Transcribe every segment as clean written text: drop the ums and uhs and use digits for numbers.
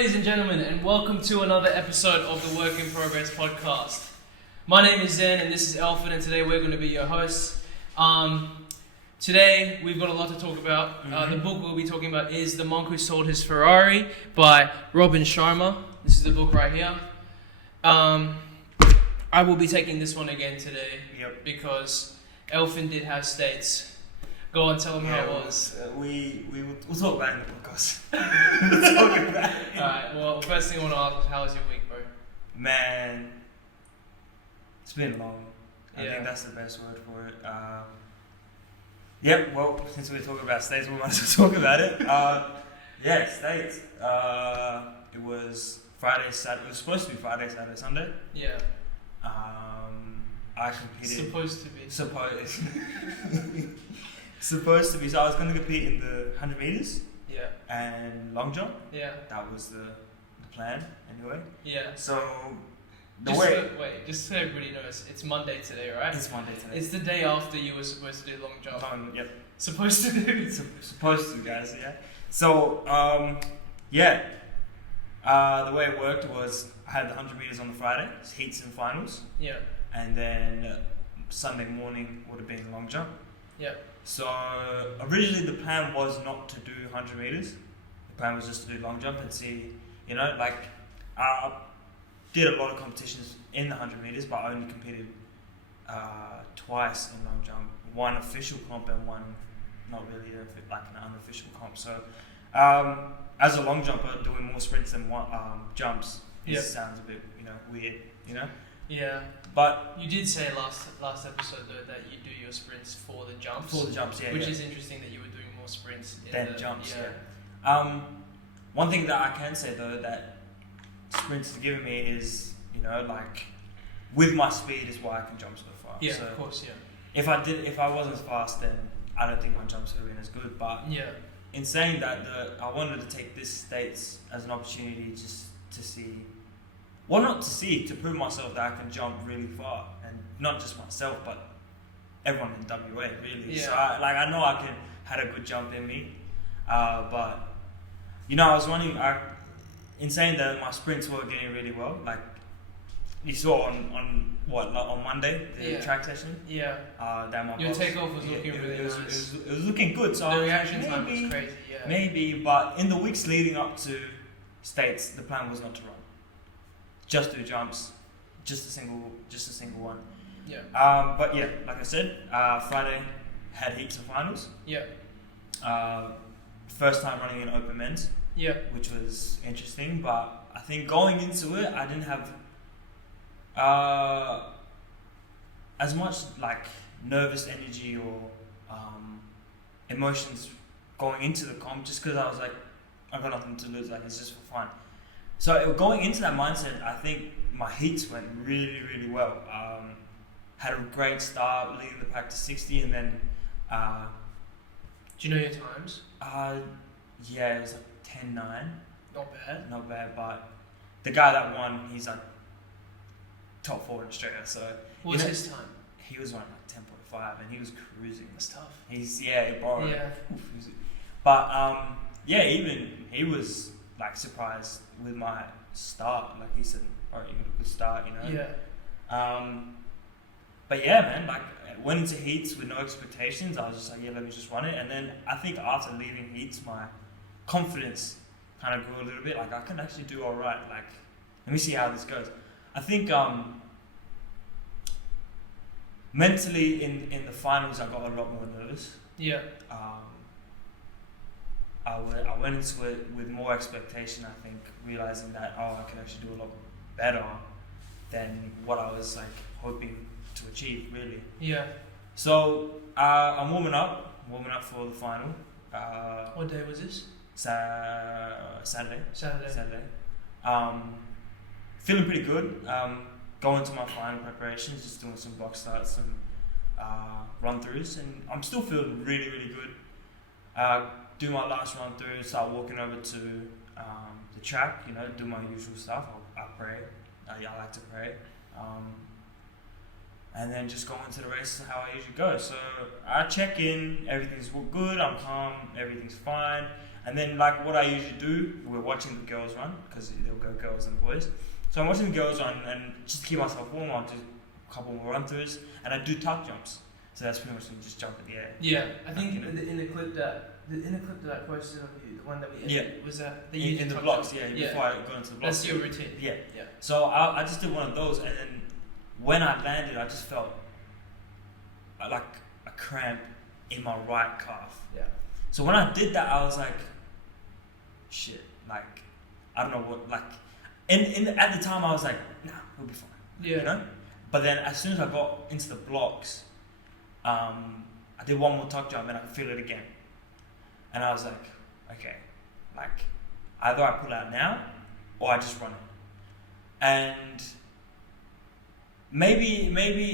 ladies and gentlemen, and welcome to another episode of the Work in Progress podcast. My name is Zen, and this is Elphan, and today we're going to be your hosts. Today we've got a lot to talk about. The book we'll be talking about is The Monk Who Sold His Ferrari by Robin Sharma. This is the book right here. I will be taking this one again today because Elphan did have states. Go on, tell them how it was. We'll talk about it in the podcast. Alright, well, first thing I want to ask is, how was your week, bro? Man, it's been long. I Yeah. think that's the best word for it. Well, since we're talking about states, we might as well talk about it. States. It was Friday, Saturday. It was supposed to be Friday, Saturday, Sunday. Yeah. I competed. Supposed to be. Supposed to be. So I was going to compete in the 100 meters. Yeah. And long jump. Yeah. That was the plan, anyway. Yeah. So just so everybody knows, it's Monday today, right? It's Monday today. It's the day after you were supposed to do long jump. Yep. Supposed to do. Supposed to, guys. Yeah. So the way it worked was I had the 100 meters on the Friday, heats and finals. Yeah. And then Sunday morning would have been long jump. Yeah. So originally the plan was not to do 100 meters. The plan was just to do long jump and see, I did a lot of competitions in the 100 meters, but I only competed twice in long jump. One official comp and one not really like an unofficial comp. So as a long jumper, doing more sprints than jumps sounds a bit weird, Yeah. But you did say last episode though that you do your sprints for the jumps. Which is interesting that you were doing more sprints than jumps. Yeah. One thing that I can say though that sprints have given me is with my speed is why I can jump so far. Yeah, so of course. Yeah. If I wasn't fast, then I don't think my jumps would have been as good. But in saying that, I wanted to take this states as an opportunity just to see. Well, not to see, to prove myself that I can jump really far, and not just myself, but everyone in WA really. Yeah. So I know I had a good jump in me, but I was running. In saying that, my sprints were getting really well. Like you saw on Monday the track session. Yeah. Your takeoff was looking really nice. It was looking good. So the reaction time was crazy. Yeah. Maybe, but in the weeks leading up to states, the plan was not to run. Just do jumps, just a single one. Yeah. But yeah, like I said, Friday had heats and finals. Yeah. First time running in open men's. Yeah. Which was interesting, but I think going into it, I didn't have as much nervous energy or emotions going into the comp, just because I was like, I've got nothing to lose. It's just for fun. So going into that mindset, I think my heats went really, really well. Had a great start, leading the pack to 60, and then... do you know your times? Yeah, it was 10:9. Not bad. But the guy that won, he's top 4 in Australia. So what was his time? He was running 10.5, and he was cruising. That's tough. He borrowed. Yeah. But even he was surprised with my start. Like he said, "Alright, you got a good start," Yeah. But yeah, man, went into heats with no expectations. I was just like, let me just run it. And then I think after leaving heats, my confidence kind of grew a little bit. I can actually do all right. Let me see how this goes. I think mentally in the finals, I got a lot more nervous. Yeah. I went into it with more expectation, I think, realizing that, I can actually do a lot better than what I was hoping to achieve, really. Yeah. So I'm warming up for the final. What day was this? Saturday. Saturday. Feeling pretty good. Going to my final preparations, just doing some box starts, some run-throughs, and I'm still feeling really, really good. Do my last run through, start walking over to the track, do my usual stuff. I pray. I like to pray. and then just go into the race how I usually go. So I check in, everything's good, I'm calm, everything's fine. And then like what I usually do, we're watching the girls run, because they'll go girls and boys. So I'm watching the girls run, and just to keep myself warm, I'll do a couple more run-throughs, and I do tuck jumps. So that's pretty much when you just jump in the air. Yeah, I think in the clip that I posted on you, the one that we edited, was that in the blocks, before I go into the blocks. That's your routine. Yeah. So I just did one of those, and then when I landed, I just felt like a cramp in my right calf. Yeah. So when I did that, I was like, shit, like, I don't know what, like, at the time I was like, nah, we'll be fine. Yeah. You know? But then as soon as I got into the blocks, I did one more tuck jump and I could feel it again. And I was like, okay, like, either I pull out now or I just run it. And maybe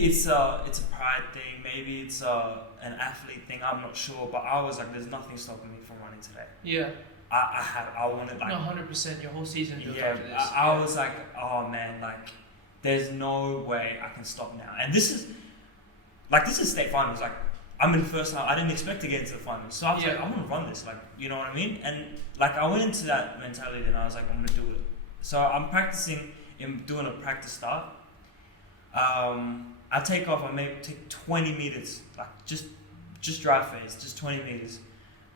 it's a pride thing, maybe it's an athlete thing, I'm not sure, but I was like, there's nothing stopping me from running today. Yeah. I wanted like... No, 100%, your whole season built up to this. I was like, oh man, like, there's no way I can stop now. And this is state finals, like, I'm in the first time, I didn't expect to get into the finals. So I was like, I want to run this, like, you know what I mean? And like, I went into that mentality and I was like, I'm going to do it. So I'm practicing, doing a practice start. I take off, I may take 20 meters, like just dry phase, just 20 meters.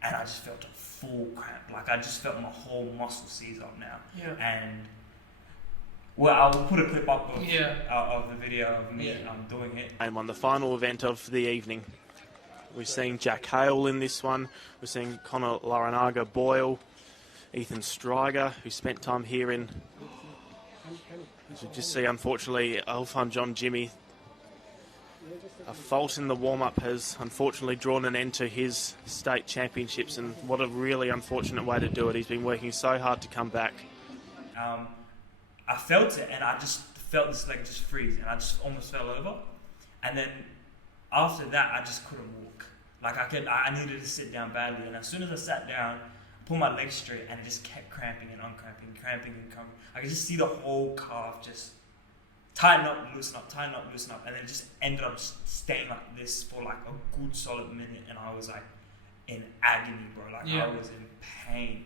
And I just felt a full cramp. Like I just felt my whole muscle seize up now. Yeah. And well, I'll put a clip up of the video of me doing it. And on the final event of the evening, we've seen Jack Hale in this one. We're seeing Connor Laranaga Boyle, Ethan Striger, who spent time here in. As we just see, unfortunately, Elphan John Jimmy. A fault in the warm-up has unfortunately drawn an end to his state championships, and what a really unfortunate way to do it. He's been working so hard to come back. I felt it, and I just felt this leg just freeze, and I just almost fell over. And then after that, I just couldn't walk. Like I needed to sit down badly, and as soon as I sat down, I pulled my legs straight, and it just kept cramping and uncramping, cramping and cramping. I could just see the whole calf just tighten up, loosen up, tighten up, loosen up, and then just ended up staying like this for like a good solid minute, and I was like in agony, bro. Like I was in pain,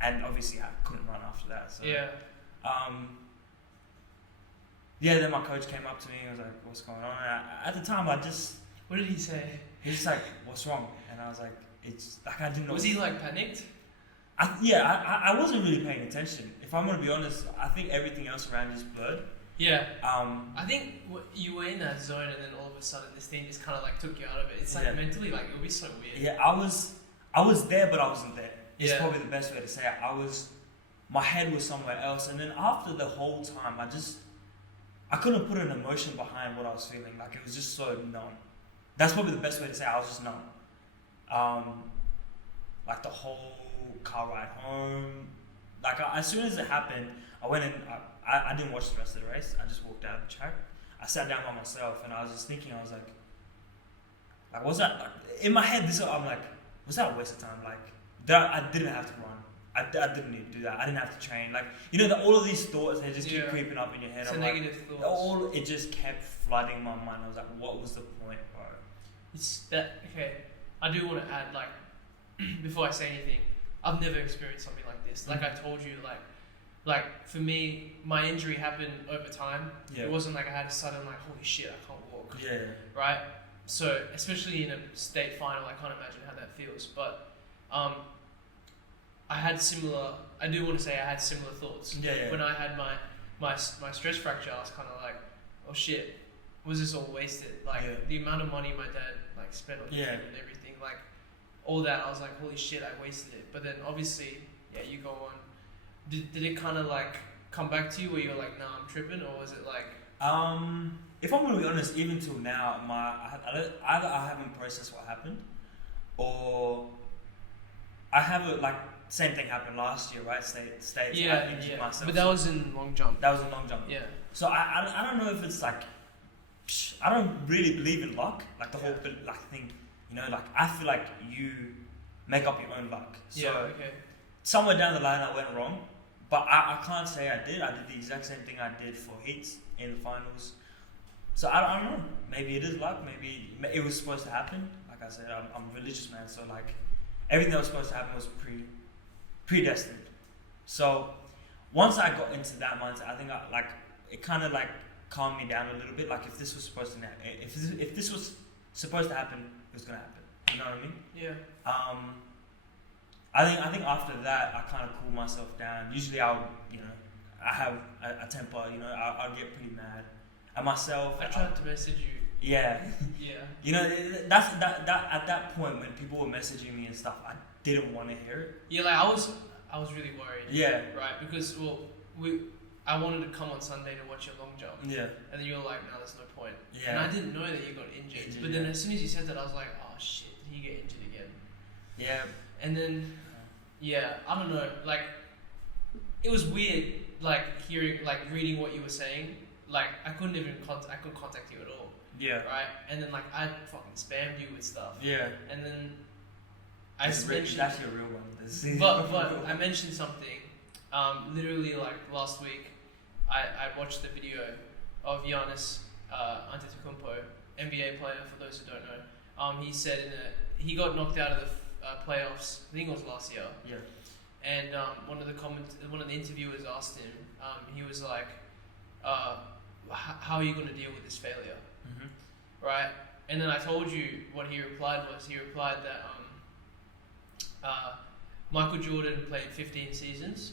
and obviously I couldn't run after that. So then my coach came up to me and was like, "What's going on?" And at the time, what did he say? He was just like, "What's wrong?" And I was like, "It's like I didn't know." Was he like panicked? I wasn't really paying attention. If I'm gonna be honest, I think everything else around just blurred. Yeah. I think you were in that zone, and then all of a sudden this thing just kind of like took you out of it. It's like mentally, like it would be so weird. Yeah, I was there, but I wasn't there. It's probably the best way to say it. My head was somewhere else, and then after the whole time, I couldn't put an emotion behind what I was feeling. Like it was just so numb. That's probably the best way to say it. I was just numb. Like the whole car ride home. Like as soon as it happened, I went in. I didn't watch the rest of the race. I just walked out of the track. I sat down by myself, and I was just thinking. I was like, was that like, in my head? I'm like, was that a waste of time? Like, I didn't have to run. I didn't need to do that. I didn't have to train. Like, you know, all of these thoughts, they just keep creeping up in your head. It's negative thoughts. It just kept flooding my mind. I was like, what was the point, bro? It's that, okay, I do want to add, like, before I say anything, I've never experienced something like this. Like I told you, like for me, my injury happened over time. Yeah. It wasn't like I had a sudden, like, holy shit, I can't walk. Yeah. Right? So, especially in a state final, I can't imagine how that feels. But, I do want to say I had similar thoughts. Yeah. When I had my stress fracture, I was kind of like, oh shit, was this all wasted? Like the amount of money my dad like spent on treatment and everything, like all that, I was like, holy shit, I wasted it. But then obviously, you go on. Did it kind of like come back to you where you're like, nah, I'm tripping, or was it like? If I'm gonna be honest, even till now, either I haven't processed what happened, or I haven't like. Same thing happened last year, right? States. Myself. But that was in long jump. That was in long jump. Yeah. So I don't know if it's like, I don't really believe in luck, like the whole like thing, you know, like I feel like you make up your own luck. So somewhere down the line I went wrong, but I can't say I did. I did the exact same thing I did for heats in the finals. So I don't know. Maybe it is luck. Maybe it was supposed to happen. Like I said, I'm a religious man, so like everything that was supposed to happen was predestined. So once I got into that mindset, I think it kind of like calmed me down a little bit. Like if this was supposed to happen, it was gonna happen. You know what I mean? Yeah. I think after that, I kind of cool myself down. Usually I have a temper. I'll get pretty mad at myself. I tried to message you. Yeah. Yeah. That's at that point when people were messaging me and stuff, I didn't want to hear it. Yeah, like I was really worried. Yeah. Right, because I wanted to come on Sunday to watch your long jump. Yeah. And then you were like, no, there's no point. Yeah. And I didn't know that you got injured. But then as soon as you said that, I was like, oh shit, did he get injured again? Yeah. And then, I don't know, like, it was weird, like, reading what you were saying. Like, I couldn't contact you at all. Yeah. Right? And then, like, I fucking spammed you with stuff. Yeah. And then that's your real one. But I mentioned something, literally, like, last week, I watched the video of Giannis Antetokounmpo, NBA player, for those who don't know. He said he got knocked out of the playoffs, I think it was last year. Yeah. And one of the interviewers asked him, he was like, how are you going to deal with this failure? Mm-hmm. Right? And then I told you what he replied was. He replied that Michael Jordan played 15 seasons,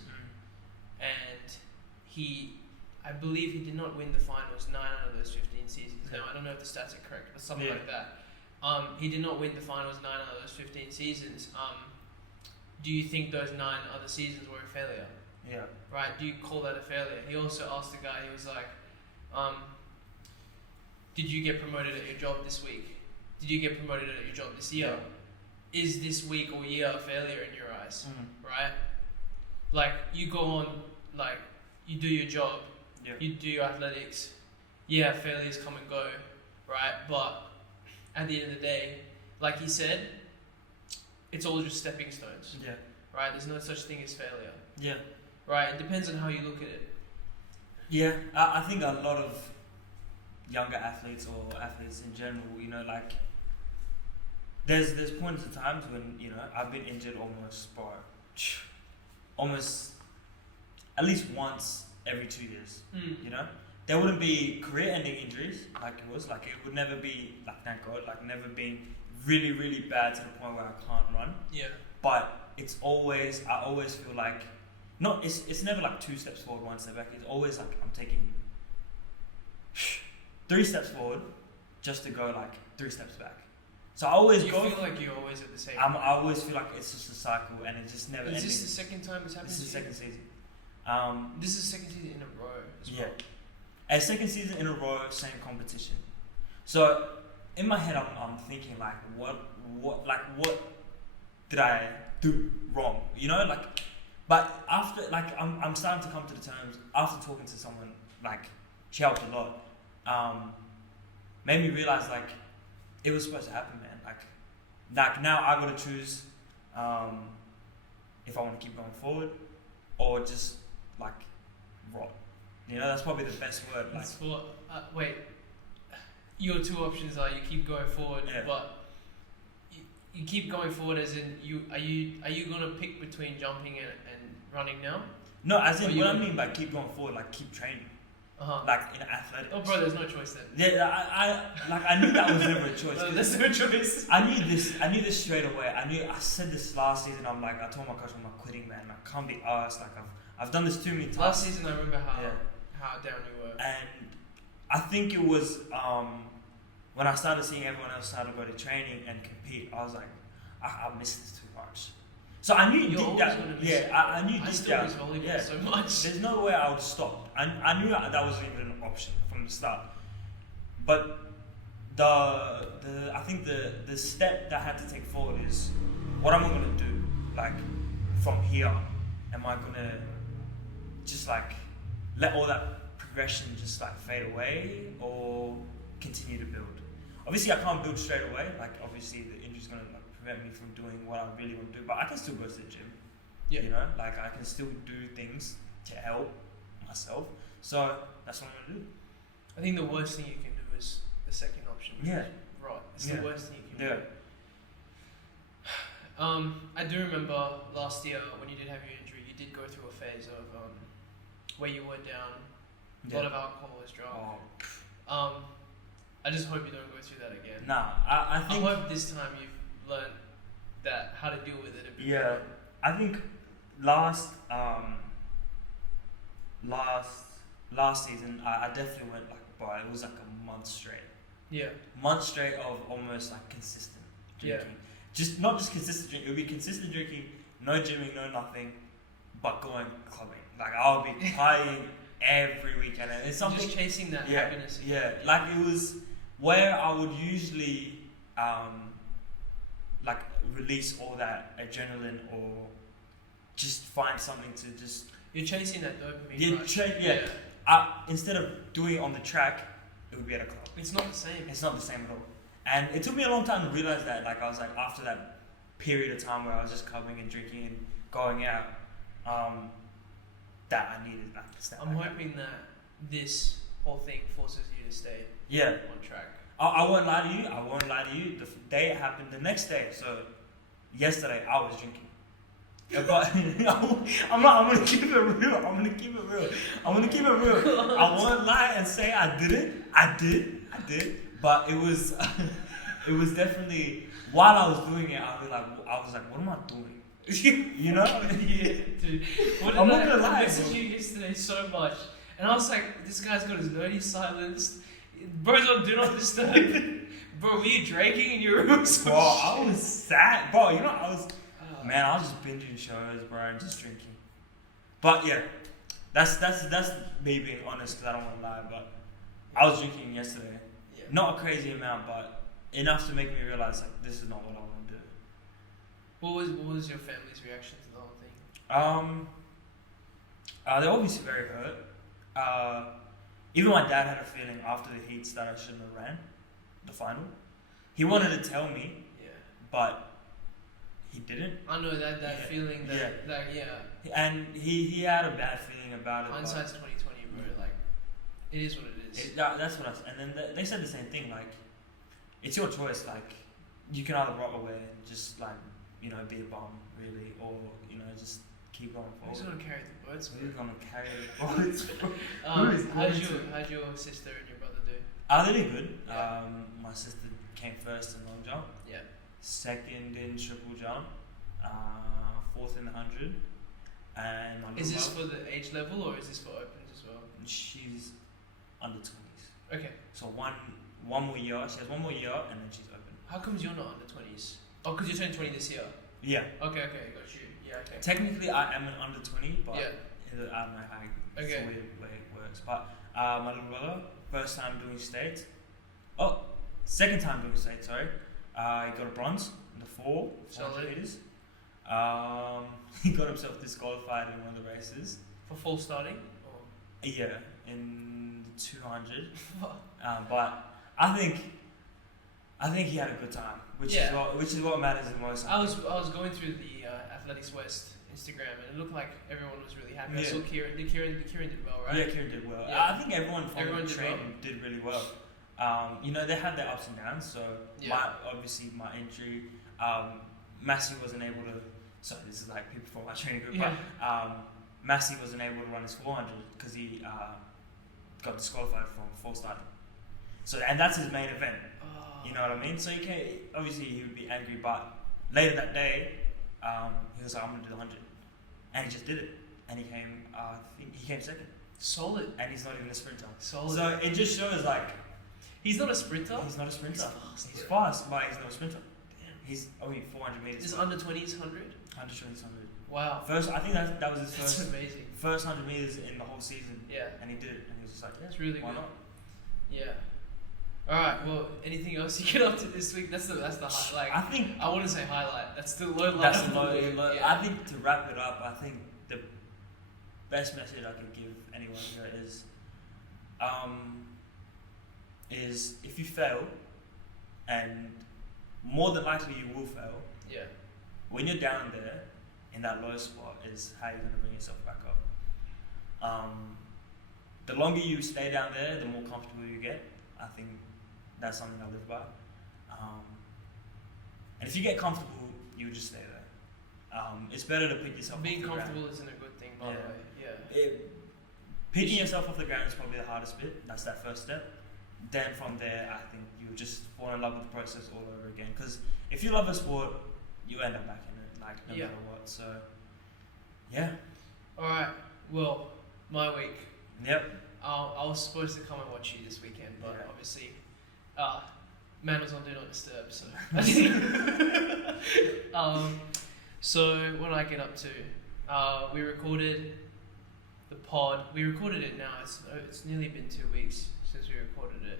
and I believe he did not win the finals 9 out of those 15 seasons. Now, I don't know if the stats are correct, but something like that. He did not win the finals 9 out of those 15 seasons. Do you think those 9 other seasons were a failure? Yeah. Right? Do you call that a failure? He also asked the guy, he was like, did you get promoted at your job this week? Did you get promoted at your job this year? Is this week or year a failure in your eyes? Right? Like, you go on, like, you do your job, you do your athletics, failures come and go, right? But at the end of the day, like he said, it's all just stepping stones. Yeah. Right? There's no such thing as failure. Yeah. Right? It depends on how you look at it. Yeah. I think a lot of younger athletes or athletes in general, like there's points of times when, I've been injured almost at least once every 2 years. There wouldn't be career-ending injuries like it was. Like, it would never be, like, thank God, like, never been really, really bad to the point where I can't run. Yeah. But I always feel like, it's never like 2 steps forward, 1 step back. It's always like I'm taking 3 steps forward just to go like 3 steps back. So I always feel like you're always at the same I always feel like it's just a cycle and it just never ends. Is this the second time it's happened? This is the second season. This is the second season in a row as well. A second season in a row, same competition. So in my head, I'm thinking like, what did I do wrong? But after, like, I'm starting to come to the terms after talking to someone, like, she helped a lot. Made me realize like it was supposed to happen, man. Like now I gotta choose if I want to keep going forward or just like rot. That's probably the best word. Like, wait, your 2 options are you keep going forward, but you keep going forward as in are you gonna pick between jumping and running now? No, as in what I mean by keep going forward, like keep training. Like in athletics. Oh, bro, there's no choice then. Yeah, I knew that was never a choice. No, there's no choice. I knew this straight away. I said this last season. I told my coach, I'm not quitting, man. I can't be arsed. Like I've done this too many times. Last season, I remember how down you were. And I think it was when I started seeing everyone else start to go to training and compete. I was like, I miss this too much. So I knew deep down. I knew deep down. So much. There's no way I would stop. I knew that wasn't even an option from the start. But I think the step that I had to take forward is, what am I gonna do? Like from here, am I gonna just like let all that progression just like fade away, or continue to build? Obviously, I can't build straight away. Like obviously, the injury's gonna like prevent me from doing what I really want to do. But I can still go to the gym. Yeah. Like I can still do things to help myself. So that's what I'm gonna do. I think the worst thing you can do chose the second option. Which was right. It's the worst thing you can do. I do remember last year when you did have your injury, you did go through a phase of where you were down, a lot of alcohol was drunk. I just hope you don't go through that again. Nah, I think... I hope this time you've learned how to deal with it a bit more. I think last season, I definitely went it was like a month straight. Yeah. Month straight of almost like consistent drinking. Just not just consistent drinking, it would be consistent drinking, no gymming, no nothing, but going clubbing. Like I'll be partying every weekend, and it's something just chasing that happiness. Yeah, like it was where I would usually like release all that adrenaline or just find something to just. You're chasing that dopamine. Instead of doing it on the track, it would be at a club. It's not the same. It's not the same at all. And it took me a long time to realize that. Like I was like, after that period of time where I was just clubbing and drinking and going out, that I needed that to step I'm hoping that this whole thing forces you to stay on track. I won't lie to you. The day it happened, the next day. So yesterday I was drinking. But I'm gonna keep it real. I won't lie and say I didn't. I did. But it was definitely while I was doing it, I was like, what am I doing? You know? Yeah, dude. I'm not gonna lie. I messaged you yesterday so much, and I was like, this guy's got his nerdy silenced. Bro's on do not disturb. Bro, were you drinking in your room? Bro, I was sad. Bro, you know I was just binging shows, bro, and just drinking. But yeah, that's me being honest, because I don't want to lie. But I was drinking yesterday. Yeah. Not a crazy amount, but enough to make me realize like this is not what I want to do. What was your family's reaction to the whole thing? They're obviously very hurt. Even my dad had a feeling after the heats that I shouldn't have ran the final. He wanted to tell me, but he didn't. I know that feeling that And he had a bad feeling about it. Hindsight's 20/20, bro. Like it is what it is. That's what I said. And then they said the same thing. Like it's your choice. Like you can either rot away and just like be a bum really, or just keep going forward. Who's gonna carry the boats? Who's gonna carry the boats? How'd your sister and your brother do? They did good. Yeah. My sister came first in long jump. Yeah. Second in triple jump. Fourth in the 100. And my is this for the age level or is this for opens as well? She's under 20s. Okay. So one more year. She has one more year and then she's open. How comes you're not under 20s? Oh, because you're turning 20 this year. Yeah. Okay, got you. Yeah, okay. Technically, I am an under 20, but I don't know how it's the way it works. But my little brother, first time doing state. Oh, second time doing state. Sorry. He got a bronze in the 400 meters. He got himself disqualified in one of the races. For full starting? Or? Yeah, in the 200. But I think he had a good time, which is what matters the most. I was going through the Athletics West Instagram and it looked like everyone was really happy. I saw Kieran did well, right? Yeah, Kieran did well. Yeah. I think everyone from the training did really well. They had their ups and downs. So my injury, Massey wasn't able to. So this is like people from my training group. Yeah. But Massey wasn't able to run his 400 because he got disqualified from full starting. So and that's his main event. You know what I mean? So he would be angry, but later that day, he was like, I'm gonna do the 100, and he just did it, and he came. I think he came second. Solid. And he's not even a sprinter. Solid. So it just shows like he's not a sprinter. He's not a sprinter. He's fast, but he's not a sprinter. Damn. He's only 400 meters. Is under 20s 100? Under 20s 100. Wow. I think that was his first. That's amazing. First 100 meters in the whole season. Yeah. And he did it, and he was just like, that's really why good. not? Yeah. All right. Well, anything else you get up to this week? That's the high, I wouldn't say highlight. That's the low light. That's the low. Yeah. I think to wrap it up, I think the best message I could give anyone here is if you fail, and more than likely you will fail. Yeah. When you're down there in that low spot, is how you're gonna bring yourself back up. The longer you stay down there, the more comfortable you get. I think that's something I live by. And if you get comfortable, you just stay there. It's better to pick yourself. Being off the comfortable ground. isn't a good thing, by the way. Picking yourself off the ground is probably the hardest bit. That's that first step. Then from there, I think you'll just fall in love with the process all over again. Because if you love a sport, you end up back in it, like no matter what. So, yeah. All right. Well, my week. Yep. I was supposed to come and watch you this weekend, but obviously, man was on Do Not Disturb, so. So what did I get up to? We recorded the pod. We recorded it now. It's nearly been 2 weeks since we recorded it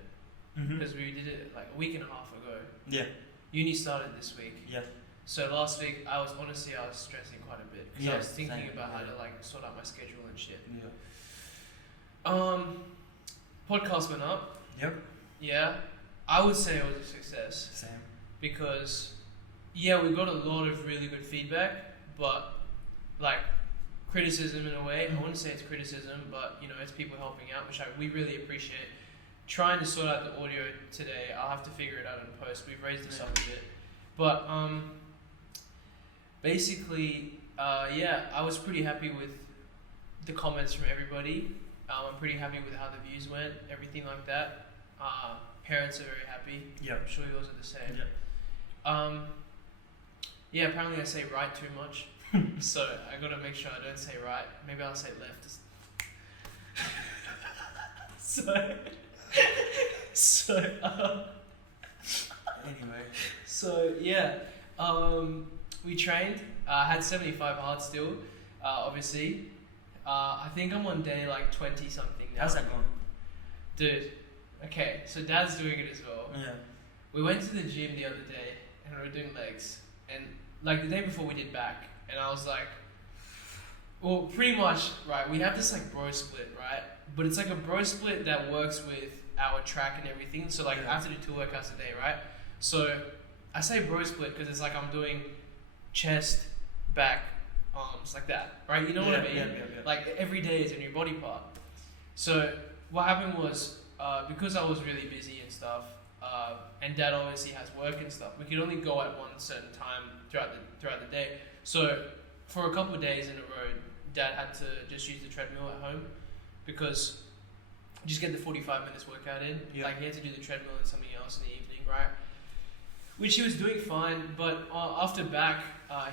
because we did it like a week and a half ago. Yeah. Uni started this week. Yeah. So last week I was stressing quite a bit because I was thinking about how to like sort out my schedule and shit. Yeah. Podcast went up. Yep. Yeah. I would say it was a success. Same. Because we got a lot of really good feedback, but like criticism in a way. I wouldn't say it's criticism, but it's people helping out, which we really appreciate. Trying to sort out the audio today. I'll have to figure it out in post. We've raised this up a bit, but basically, I was pretty happy with the comments from everybody. I'm pretty happy with how the views went, everything like that. Parents are very happy. Yeah. I'm sure yours are the same. Yeah. Apparently I say right too much, so I gotta make sure I don't say right. Maybe I'll say left. We trained. I had 75 hard still, obviously. I think I'm on day like 20 something now. How's that going? Dude, okay, so Dad's doing it as well. Yeah. We went to the gym the other day and we were doing legs, and like the day before we did back, and I was like, well, pretty much, right, we have this like bro split, right? But it's like a bro split that works with our track and everything. So like I have to do 2 workouts a day, right? So I say bro split because it's like I'm doing chest, back, arms, like that, right? You know what I mean? Yeah. Like every day is a new body part. So what happened was, because I was really busy and stuff, and Dad obviously has work and stuff, we could only go at one certain time throughout the day. So for a couple of days in a row, Dad had to just use the treadmill at home because just get the 45 minutes workout in. Yeah. Like he had to do the treadmill and something else in the evening, right? Which he was doing fine, but after back,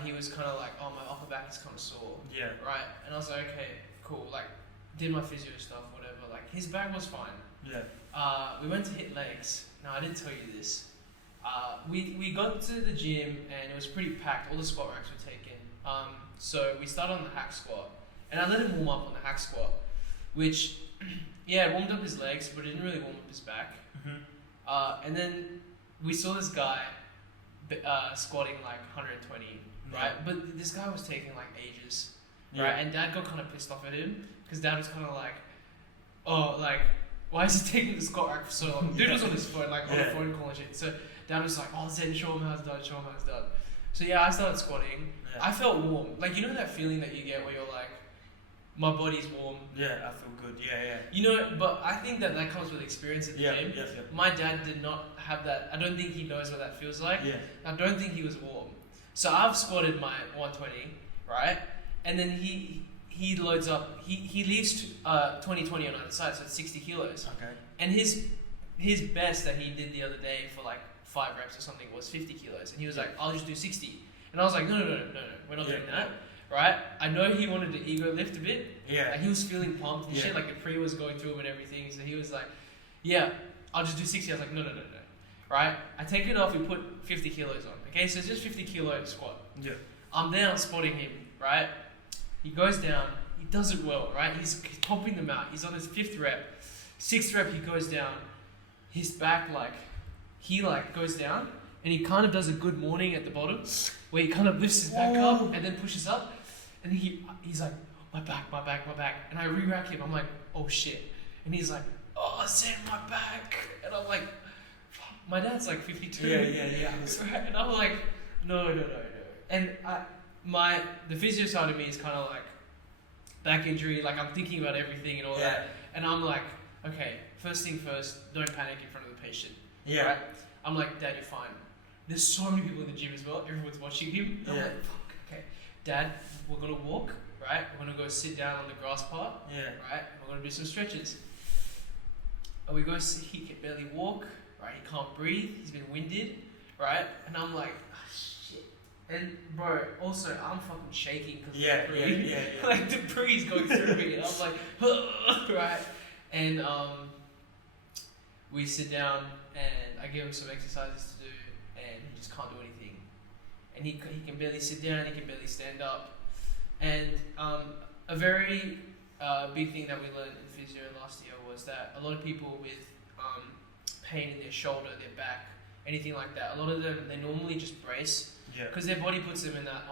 he was kind of like, oh, my upper back is kind of sore. Yeah. Right? And I was like, okay, cool. Like, did my physio stuff, whatever. Like, his back was fine. Yeah. We went to hit legs. Now, I didn't tell you this. We got to the gym and it was pretty packed. All the squat racks were taken. So we started on the hack squat. And I let him warm up on the hack squat, which, it warmed up his legs, but it didn't really warm up his back. And then we saw this guy squatting like 120, right? But this guy was taking like ages, right? And Dad got kind of pissed off at him because Dad was kind of like, oh, like, why is he taking the squat rack for so long? Dude was on his phone, like on the phone call and shit. So Dad was like, oh, Zen, show him how it's done, So I started squatting. Yeah. I felt warm. Like, you know that feeling that you get where you're like, my body's warm. Yeah, I feel good. Yeah. You know, but I think that comes with experience at the gym. Yeah. My dad did not have that. I don't think he knows what that feels like. Yeah. I don't think he was warm. So I've squatted my 120, right? And then he loads up. He leaves 20 on either side, so it's 60 kilos. Okay. And his best that he did the other day for like 5 reps or something was 50 kilos, and he was like, I'll just do 60. And I was like, no, we're not doing that. Right? I know he wanted to ego lift a bit. Yeah. Like he was feeling pumped and shit. Like the pre was going through him and everything. So he was like, I'll just do 60. I was like, no. Right? I take it off. We put 50 kilos on. Okay? So it's just 50 kilo squat. Yeah. I'm down spotting him. Right? He goes down. He does it well. Right? He's pumping them out. He's on his 5th rep. 6th rep, he goes down. His back, he goes down. And he kind of does a good morning at the bottom. Where he kind of lifts his back up and then pushes up. And he's like, my back. And I re-rack him. I'm like, oh shit. And he's like, oh, Zen, my back. And I'm like, my dad's like 52. Yeah. And I'm like, no. And the physio side of me is kind of like back injury. Like I'm thinking about everything and all that. And I'm like, okay, first thing first, don't panic in front of the patient. Yeah. Right? I'm like, Dad, you're fine. There's so many people in the gym as well. Everyone's watching him. I'm like, fuck, okay. Dad, we're going to walk, right? We're going to go sit down on the grass part. Yeah. Right? We're going to do some stretches. And we go see, he can barely walk, right? He can't breathe. He's been winded, right? And I'm like, oh, shit. And bro, also, I'm fucking shaking because of the pre. Like, the pre's going through me. And I'm like, right? And we sit down and I give him some exercises to do and he just can't do anything. And he can barely sit down, he can barely stand up. And a very big thing that we learned in physio last year was that a lot of people with pain in their shoulder, their back, anything like that, a lot of them, they normally just brace because their body puts them in that,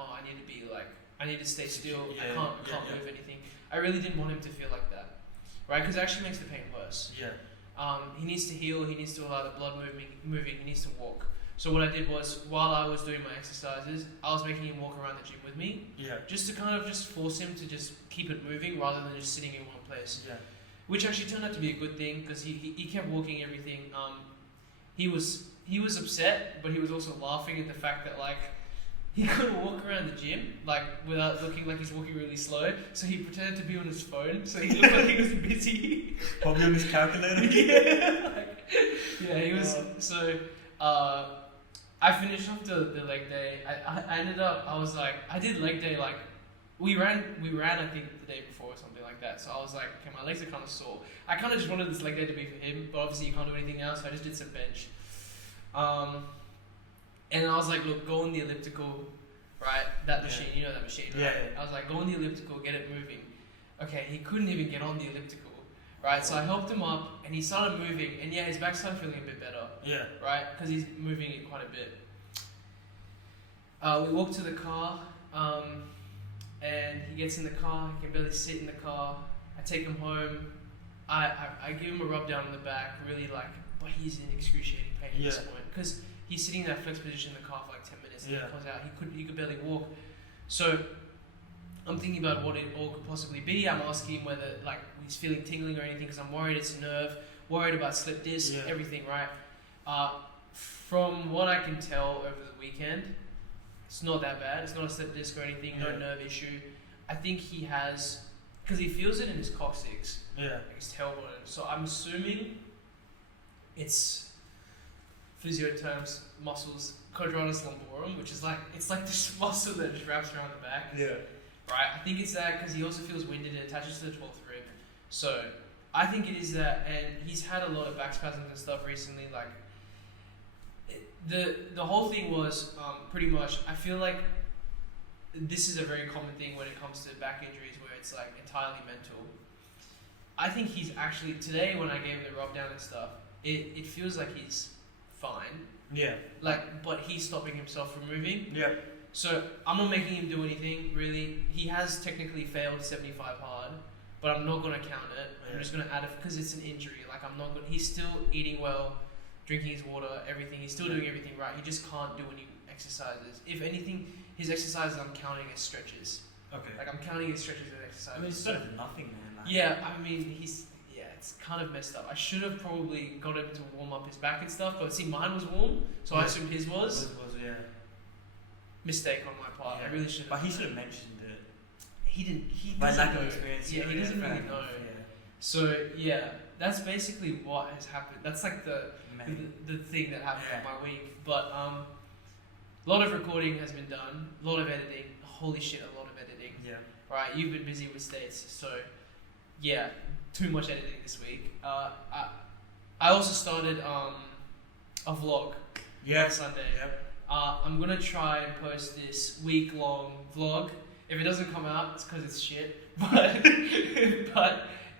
I need to stay still, I can't move anything. I really didn't want him to feel like that, right? Because it actually makes the pain worse. He needs to heal, he needs to allow the blood moving, he needs to walk. So what I did was, while I was doing my exercises, I was making him walk around the gym with me, just to kind of just force him to just keep it moving rather than just sitting in one place. Which actually turned out to be a good thing because he kept walking everything. He was upset, but he was also laughing at the fact that like he couldn't walk around the gym like without looking like he's walking really slow. So he pretended to be on his phone, so he looked like he was busy. Probably on his calculator. He was. So I finished off the leg day. I ended up. I did leg day like we ran I think the day before or something like that. So I was like, okay, my legs are kind of sore. I kind of just wanted this leg day to be for him, but obviously you can't do anything else. So I just did some bench. And I was like, look, go on the elliptical, right? That machine, you know that machine, right? I was like, go on the elliptical, get it moving. Okay, he couldn't even get on the elliptical, right? So I helped him up, and he started moving, and his back started feeling a bit better, right? Because he's moving it quite a bit. We walked to the car, and he gets in the car. He can barely sit in the car. I take him home. I give him a rub down on the back, really like, but he's in excruciating pain at this point because he's sitting in that flex position in the car for like 10 minutes and he comes out, he could barely walk. So I'm thinking about what it all could possibly be. I'm asking him whether like he's feeling tingling or anything because I'm worried it's a nerve, worried about slip disc, everything, right? From what I can tell over the weekend, it's not that bad. It's not a slip disc or anything, no nerve issue. I think he has, because he feels it in his coccyx, his tailbone. So I'm assuming it's physio terms, muscles, quadratus lumborum, which is like, it's like this muscle that just wraps around the back. Right? I think it's that because he also feels winded and attaches to the 12th rib. So I think it is that, and he's had a lot of back spasms and stuff recently. Like the whole thing was pretty much, I feel like this is a very common thing when it comes to back injuries where it's like entirely mental. I think he's actually, today when I gave him the rub down and stuff, it feels like he's fine. Like, but he's stopping himself from moving. So I'm not making him do anything, really. He has technically failed 75 hard, but I'm not going to count it. I'm just going to add it because it's an injury. Like, I'm not going to, he's still eating well, drinking his water, everything. He's still doing everything right. He just can't do any exercises. If anything, his exercises I'm counting as stretches. Like, I'm counting his stretches as exercises. I mean, it's better than nothing, man. Like, I mean, it's kind of messed up. I should have probably got him to warm up his back and stuff, but see, mine was warm, so I assumed his was. Mistake on my part. I really should have. But he should have mentioned it. He didn't. He by doesn't lack of know. experience. Yeah, he doesn't really know. So that's basically what has happened. That's like the thing that happened in my week. But a lot of recording has been done. A lot of editing. Holy shit, a lot of editing. Right, you've been busy with states, so too much editing this week. I also started a vlog on Sunday. I'm gonna try and post this week-long vlog. If it doesn't come out, it's because it's shit. But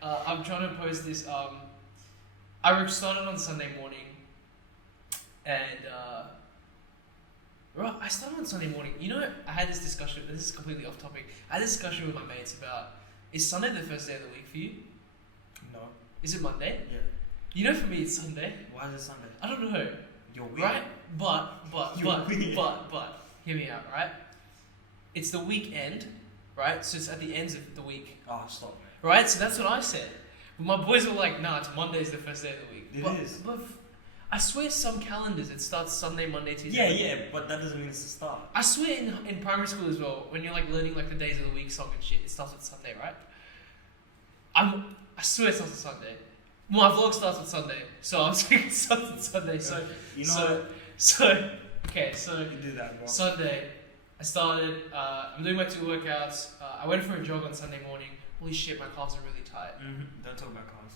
I'm trying to post this. I started on Sunday morning, and I started on Sunday morning. You know, I had this discussion. This is completely off topic. I had this discussion with my mates about, is Sunday the first day of the week for you? No. Is it Monday? Yeah. You know, for me, it's Sunday. Why is it Sunday? I don't know. You're weird. Right? But, hear me out, right? It's the weekend, right? So it's at the ends of the week. Oh, stop. Right? So that's what I said. But my boys were like, nah, it's Monday's the first day of the week. It is. But I swear some calendars it starts Sunday, Monday, Tuesday. Yeah, yeah, but that doesn't mean it's the start. I swear in primary school as well, when you're like learning like the days of the week song and shit, it starts with Sunday, right? I swear it starts with Sunday. My vlog starts with Sunday, so I'm saying it starts with Sunday. So you know okay, so you do that, bro. Sunday, I started. I'm doing my 2 workouts. I went for a jog on Sunday morning. Holy shit, my calves are really tight. Mm-hmm. Don't talk about calves.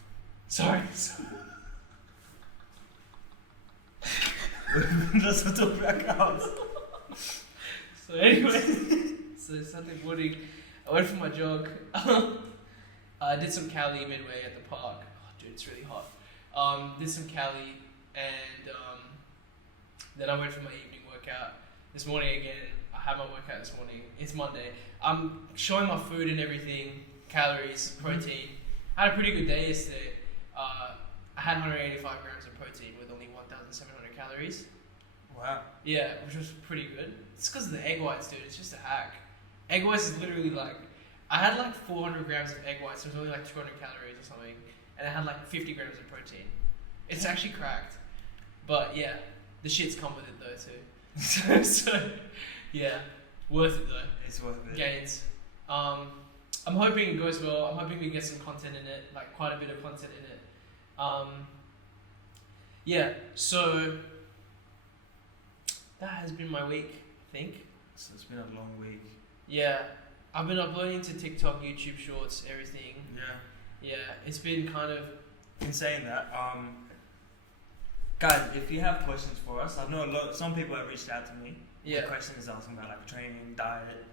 Sorry. Let's not talk about calves. So anyway, so Sunday morning, I went for my jog. I did some Cali midway at the park. Oh, dude, it's really hot. Did some Cali, and then I went for my evening workout. This morning again, I had my workout this morning. It's Monday. I'm showing my food and everything, calories, protein. I had a pretty good day yesterday. I had 185 grams of protein with only 1,700 calories. Wow. Yeah, which was pretty good. It's because of the egg whites, dude. It's just a hack. Egg whites is literally like, I had like 400 grams of egg whites. So it was only like 200 calories or something. And I had like 50 grams of protein. It's actually cracked. But yeah, the shits come with it though too. so yeah, worth it though. It's worth it. Gains. I'm hoping it goes well. I'm hoping we get some content in it, like quite a bit of content in it. Yeah, so that has been my week, I think. So it's been a long week. Yeah, I've been uploading to TikTok, YouTube Shorts, everything. Yeah, it's been kind of... In saying that, guys, if you have questions for us, I know some people have reached out to me. Yeah. The questions asking about like training, diet.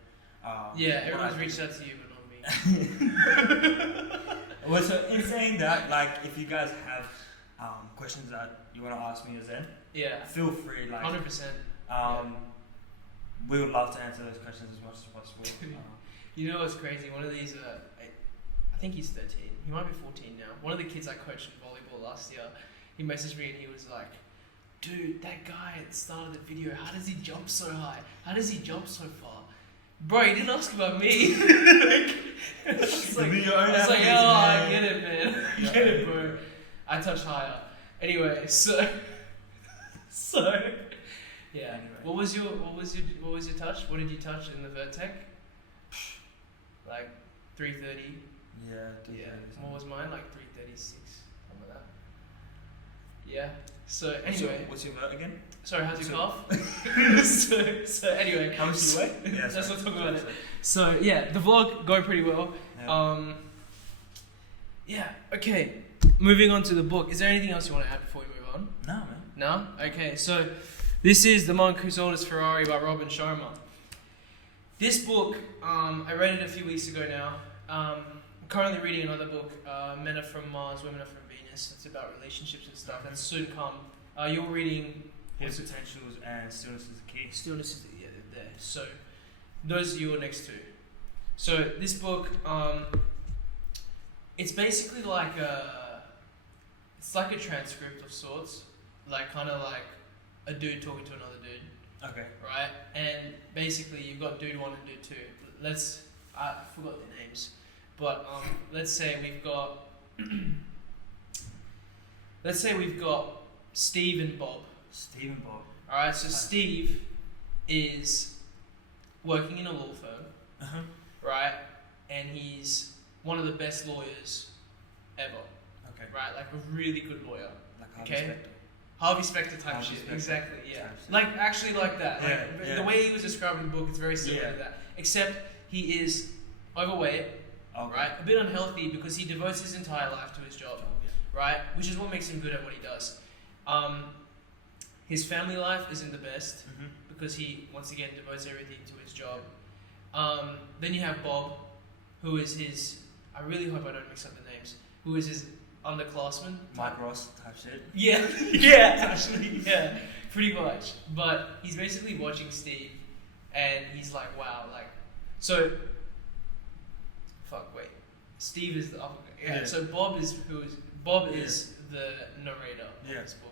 Yeah, everyone's reached out to you, but not me. Well, so in saying that, like, if you guys have questions that you want to ask me or Zen, yeah, feel free. Like, 100%. We would love to answer those questions as much as possible. You know what's crazy? One of these, I think he's 13. He might be 14 now. One of the kids I coached in volleyball last year, he messaged me and he was like, dude, that guy at the start of the video, how does he jump so high? How does he jump so far? Bro, he didn't ask about me. I was like, I get it, man. I get it, bro. I touch higher. Anyway, so yeah. Anyway. What was your touch? What did you touch in the Vertec? Like 330. Yeah. Yeah. What was mine? Like 336. Something like that. Yeah. So anyway. What's your vert again? Sorry, how's your cough? so anyway. How much do you weigh? Yeah, let's not talk about it. So yeah, the vlog going pretty well. Yeah. Okay. Moving on to the book. Is there anything else you want to add before we move on? No, man. No? Okay, so this is The Monk Who Sold His Ferrari by Robin Sharma. This book, I read it a few weeks ago now. I'm currently reading another book, Men Are From Mars, Women Are From Venus. It's about relationships and stuff. That's soon come. You're reading... Hidden Potentials and Stillness is the Key. Stillness is there. So those are your next two. So this book, it's basically like it's like a transcript of sorts, like kind of like a dude talking to another dude. Okay. Right, and basically you've got dude 1 and dude 2. I forgot their names, but let's say we've got Steve and Bob. Steve and Bob. Alright, so Steve is working in a law firm, right? And he's one of the best lawyers ever. Okay. Right? Like a really good lawyer. Like Harvey Specter type Harvey shit. Specter Exactly, yeah. type shit. Like actually like that. Yeah, Like, yeah. The way he was described in the book is very similar to that. Except he is overweight, right? A bit unhealthy because he devotes his entire life to his job. Right? Which is what makes him good at what he does. His family life isn't the best because he, once again, devotes everything to his job. Then you have Bob, who is his... I really hope I don't mix up the names. Who is his underclassman. Mike Ross type shit. Yeah, yeah, actually, yeah, pretty much. But he's basically watching Steve, and he's like, wow, like... So... Fuck, wait. Steve is the upper guy. Yeah, so Bob is the narrator of this book.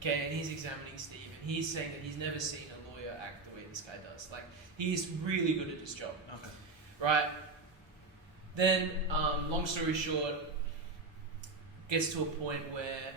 Okay, and he's examining Steve, and he's saying that he's never seen a lawyer act the way this guy does. Like, he's really good at his job. Okay. Right? Then, long story short, gets to a point where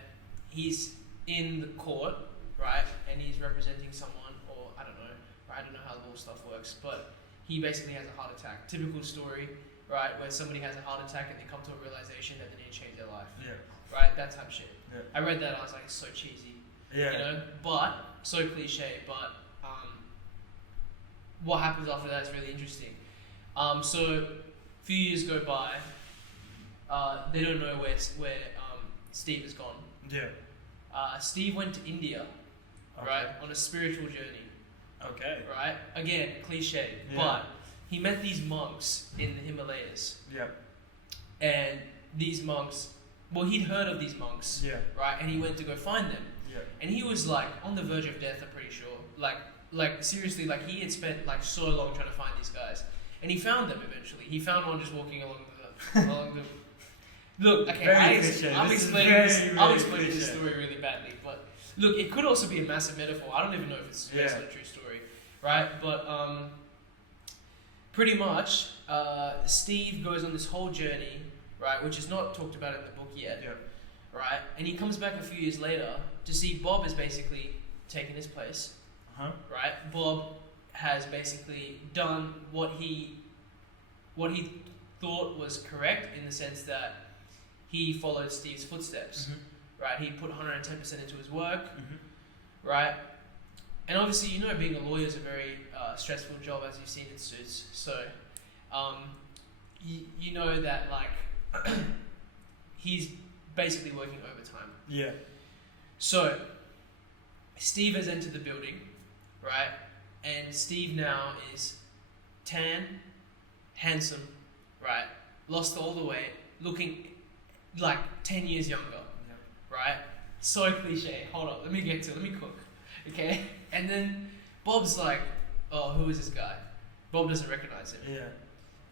he's in the court, right, and he's representing someone, or I don't know, right, I don't know how law stuff works, but he basically has a heart attack. Typical story, right, where somebody has a heart attack and they come to a realization that they need to change their life. Yeah. Right, that type of shit. Yeah. I read that and I was like, it's so cheesy. Yeah. You know, but so cliche. But what happens after that is really interesting. So a few years go by. They don't know where Steve has gone. Yeah. Steve went to India, Okay. right, on a spiritual journey. Okay. Right, again, cliche, Yeah. but he met these monks in the Himalayas, Yeah. and these monks. Well, he'd heard of these monks, Yeah. right, and he went to go find them. Yeah. And he was like on the verge of death, I'm pretty sure. Like seriously, like he had spent like so long trying to find these guys, and he found them eventually. He found one just walking along the. Look, okay, I'm explaining this story really badly, but look, it could also be a massive metaphor. I don't even know if it's based on a true story, right? But pretty much, Steve goes on this whole journey, right, which is not talked about in the book yet. Yeah. Right, and he comes back a few years later to see Bob has basically taken his place. Uh-huh. Right, Bob has basically done what he thought was correct in the sense that he followed Steve's footsteps. Mm-hmm. Right, he put 110% into his work. Mm-hmm. Right, and obviously you know being a lawyer is a very stressful job, as you've seen in Suits. So, you know that like he's basically working overtime. Yeah. So, Steve has entered the building, right? And Steve now is tan, handsome, right? Lost all the weight, looking like 10 years younger, right? So cliche. Hold on, let me cook, okay? And then Bob's like, oh, who is this guy? Bob doesn't recognize him. Yeah.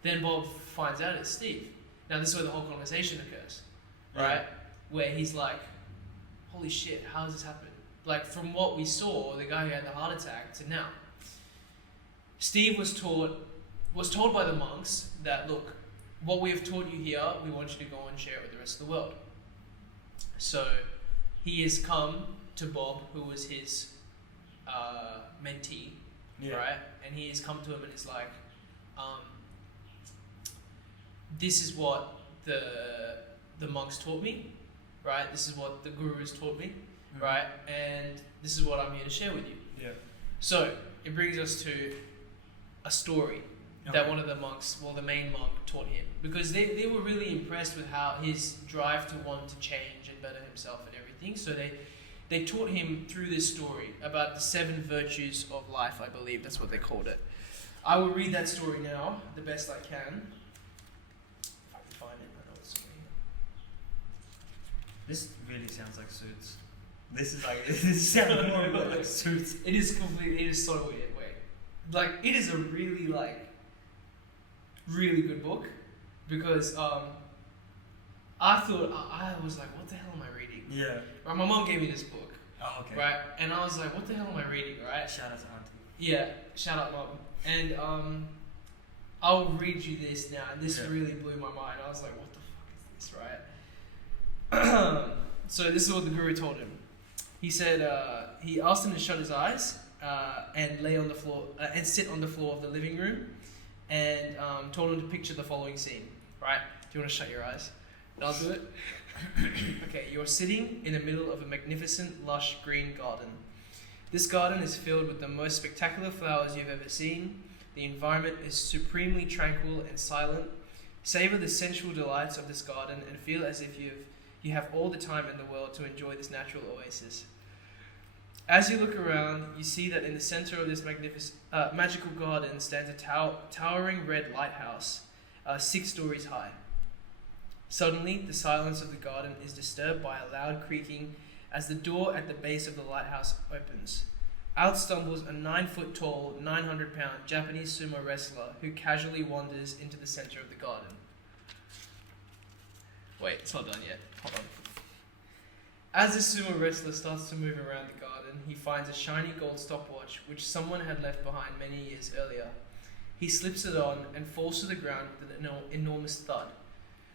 Then Bob finds out it's Steve. Now this is where the whole conversation occurs. Right? Where he's like, holy shit, how does this happen? Like, from what we saw, the guy who had the heart attack to now. Steve was told by the monks that, look, what we have taught you here, we want you to go and share it with the rest of the world. So, he has come to Bob, who was his mentee, right? And he has come to him and is like, this is what the monks taught me, right? This is what the gurus taught me, right? And this is what I'm here to share with you. Yeah. So it brings us to a story that one of the monks, well, the main monk, taught him, because they were really impressed with how his drive to want to change and better himself and everything. So they taught him through this story about the 7 virtues of life, I believe that's what they called it. I will read that story now, the best I can. If I can find it, I know it's somewhere here. This really sounds like Suits. This sounds more like Suits. It is so weird, wait. Like, it is a really, really good book, because I thought, I was like, what the hell am I reading? Yeah. Right, my mom gave me this book. Oh, okay. Right, and I was like, what the hell am I reading, right? Shout out to Auntie. Yeah, shout out mom. And I'll read you this now, and this really blew my mind. I was like, what the fuck is this, right? So this is what the guru told him. He said, he asked him to shut his eyes and lay on the floor, and sit on the floor of the living room, and told him to picture the following scene, right? Do you want to shut your eyes? And I'll do it. Okay, you're sitting in the middle of a magnificent, lush green garden. This garden is filled with the most spectacular flowers you've ever seen. The environment is supremely tranquil and silent. Savor the sensual delights of this garden and feel as if you have all the time in the world to enjoy this natural oasis. As you look around, you see that in the center of this magical garden stands a towering red lighthouse, 6 stories high. Suddenly, the silence of the garden is disturbed by a loud creaking as the door at the base of the lighthouse opens. Out stumbles a 9-foot-tall, 900-pound Japanese sumo wrestler who casually wanders into the center of the garden. Wait, it's not done yet. Hold on. As the sumo wrestler starts to move around the garden, he finds a shiny gold stopwatch which someone had left behind many years earlier. He slips it on and falls to the ground with an enormous thud.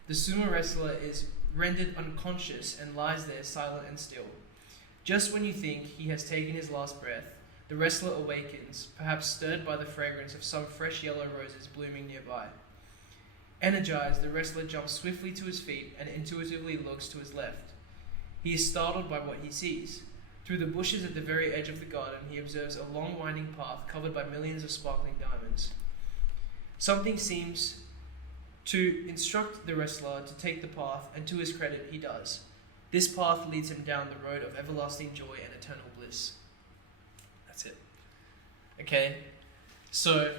The sumo wrestler is rendered unconscious and lies there silent and still. Just when you think he has taken his last breath, the wrestler awakens, perhaps stirred by the fragrance of some fresh yellow roses blooming nearby. Energized, the wrestler jumps swiftly to his feet and intuitively looks to his left. He is startled by what he sees. Through the bushes at the very edge of the garden, he observes a long winding path covered by millions of sparkling diamonds. Something seems to instruct the wrestler to take the path, and to his credit, he does. This path leads him down the road of everlasting joy and eternal bliss. That's it. Okay? So,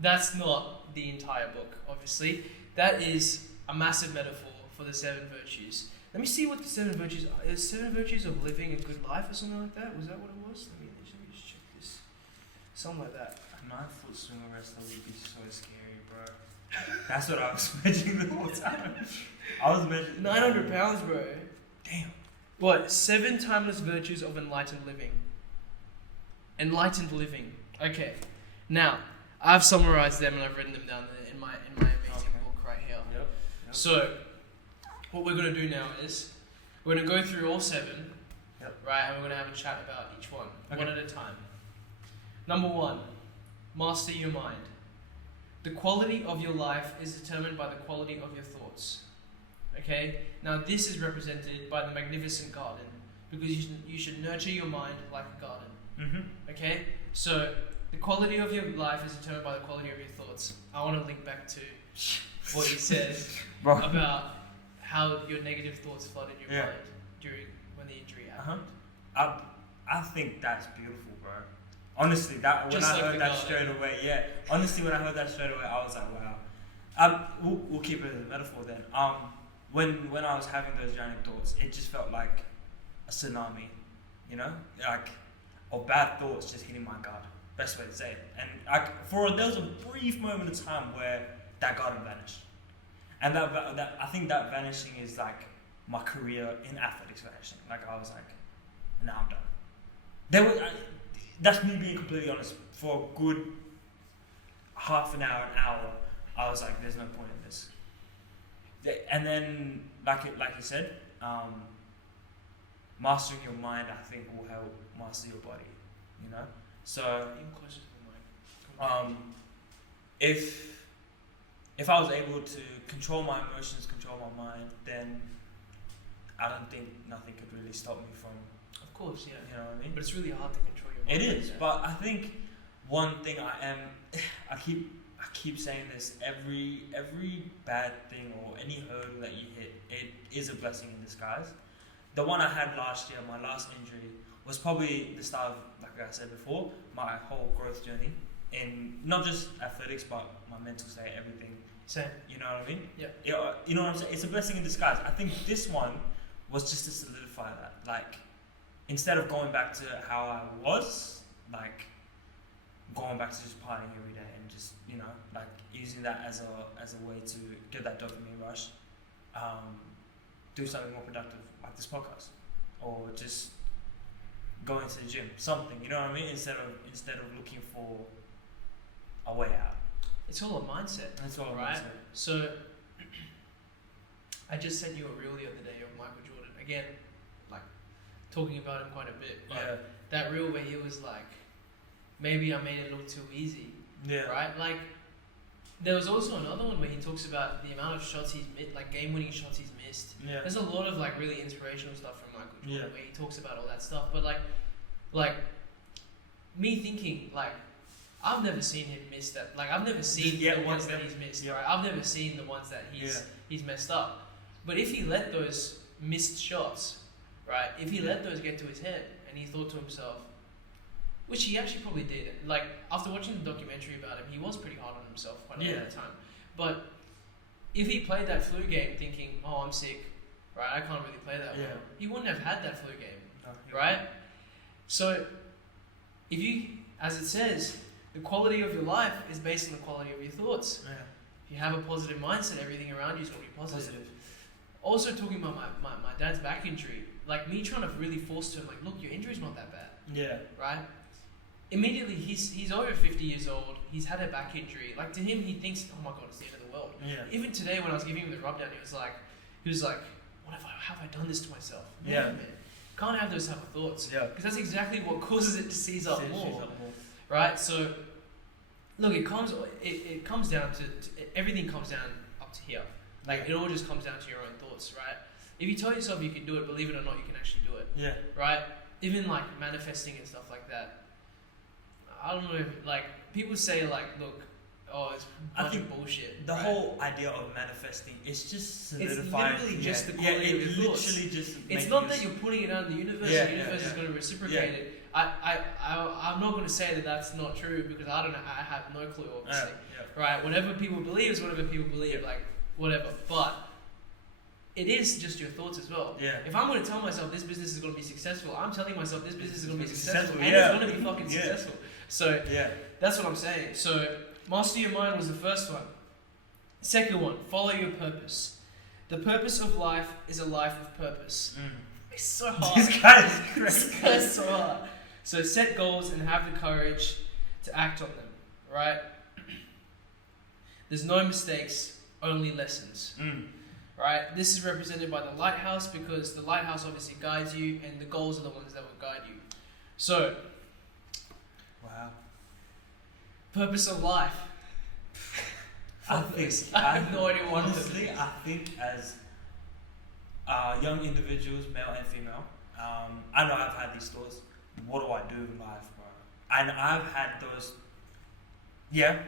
that's not the entire book, obviously. That is a massive metaphor for the 7 virtues. Let me see what the 7 virtues are. Is 7 virtues of living a good life or something like that? Was that what it was? Let me just check this. Something like that. A 9-foot swinger wrestler would be so scary, bro. That's what I was imagining the whole time. I was imagining 900 pounds, bro. Damn. What? 7 timeless virtues of enlightened living. Enlightened living. Okay. Now, I've summarized them and I've written them down in my amazing book right here. Yep. So, what we're going to do now is we're going to go through all 7, right? And we're going to have a chat about each one, one at a time. Number 1, master your mind. The quality of your life is determined by the quality of your thoughts. Okay? Now, this is represented by the magnificent garden, because you should nurture your mind like a garden. Mm-hmm. Okay? So, the quality of your life is determined by the quality of your thoughts. I want to link back to what you said about how your negative thoughts flooded your mind when the injury happened. I think that's beautiful, bro. Honestly, when I heard that straight away, honestly, when I heard that straight away, I was like, wow. We'll keep it as a metaphor then. When I was having those drowning thoughts, it just felt like a tsunami, you know, like of bad thoughts just hitting my gut. Best way to say it. And there was a brief moment of time where that garden vanished, and that I think that vanishing is like my career in athletics vanishing. Like I was like, now I'm done. That's me being completely honest. For a good half an hour, I was like, there's no point in this. And then, like you said, mastering your mind, I think, will help master your body. You know. So, if I was able to control my emotions, control my mind, then I don't think nothing could really stop me from. Of course, yeah. You know what I mean? But it's really hard to control your mind. It is, but I think one thing I keep saying this, every bad thing or any hurdle that you hit, it is a blessing in disguise. The one I had last year, my last injury, was probably the start of, like I said before, my whole growth journey in not just athletics, but my mental state, everything. Same. You know what I mean? Yeah. You know what I'm saying? It's a blessing in disguise. I think this one was just to solidify that. Like, instead of going back to how I was, like, going back to just partying every day and just, you know, like, using that as a way to get that dopamine rush, do something more productive, like this podcast, or just going to the gym, something, you know what I mean? Instead of looking for a way out. It's all a mindset. It's all a right? mindset. So, I just sent you a reel the other day of Michael Jordan. Again, like, talking about him quite a bit. But that reel where he was like, maybe I made it look too easy. Yeah. Right? Like, there was also another one where he talks about the amount of shots he's missed, like game-winning shots he's missed. Yeah. There's a lot of like really inspirational stuff from Michael Jordan where he talks about all that stuff. But like me thinking like I've never seen him miss that. Like I've never seen the ones that he's missed. Right? I've never seen the ones that he's messed up. But if he let those missed shots, right? If he let those get to his head and he thought to himself, which he actually probably did. Like, after watching the documentary about him, he was pretty hard on himself quite a lot of the time. But if he played that flu game thinking, oh, I'm sick, right, I can't really play that well, he wouldn't have had that flu game, right? So, if you, as it says, the quality of your life is based on the quality of your thoughts. Yeah. If you have a positive mindset, everything around you is going to be positive. Also, talking about my dad's back injury, like me trying to really force to him, like, look, your injury's not that bad. Yeah. Right? Immediately, he's over 50 years old. He's had a back injury. Like to him, he thinks, "Oh my God, it's the end of the world." Yeah. Even today, when I was giving him the rub down, he was like, "What have I done this to myself?" Man, can't have those type of thoughts. Yeah. Because that's exactly what causes it to seize up more. Right? So, look, it comes down to everything comes down up to here. Like, it all just comes down to your own thoughts, right? If you tell yourself you can do it, believe it or not, you can actually do it. Yeah. Right? Even, like, manifesting and stuff like that. I don't know if, like, people say, like, look, oh, it's a bunch of bullshit. The whole idea of manifesting is just solidifying. It's literally just the quality of your thoughts. Literally just it's not that you're putting it out in the universe, the universe is going to reciprocate it. I'm not going to say that that's not true because I don't know, I have no clue, obviously. Right? Whatever people believe is whatever people believe, like, whatever. But it is just your thoughts as well. Yeah. If I'm going to tell myself this business is going to be successful, I'm telling myself this business is going to be successful. And it's going to be fucking successful. So, that's what I'm saying. So, master your mind was the first one. Second one, follow your purpose. The purpose of life is a life of purpose. It's so hard. This guy is crazy. This guy is so hard. So set goals and have the courage to act on them, right? There's no mistakes, only lessons. Right? This is represented by the lighthouse because the lighthouse obviously guides you and the goals are the ones that will guide you. So, wow. Purpose of life. I have no idea what honestly, I think as young individuals, male and female, I know I've had these thoughts. What do I do in life, bro? And I've had those. Yeah.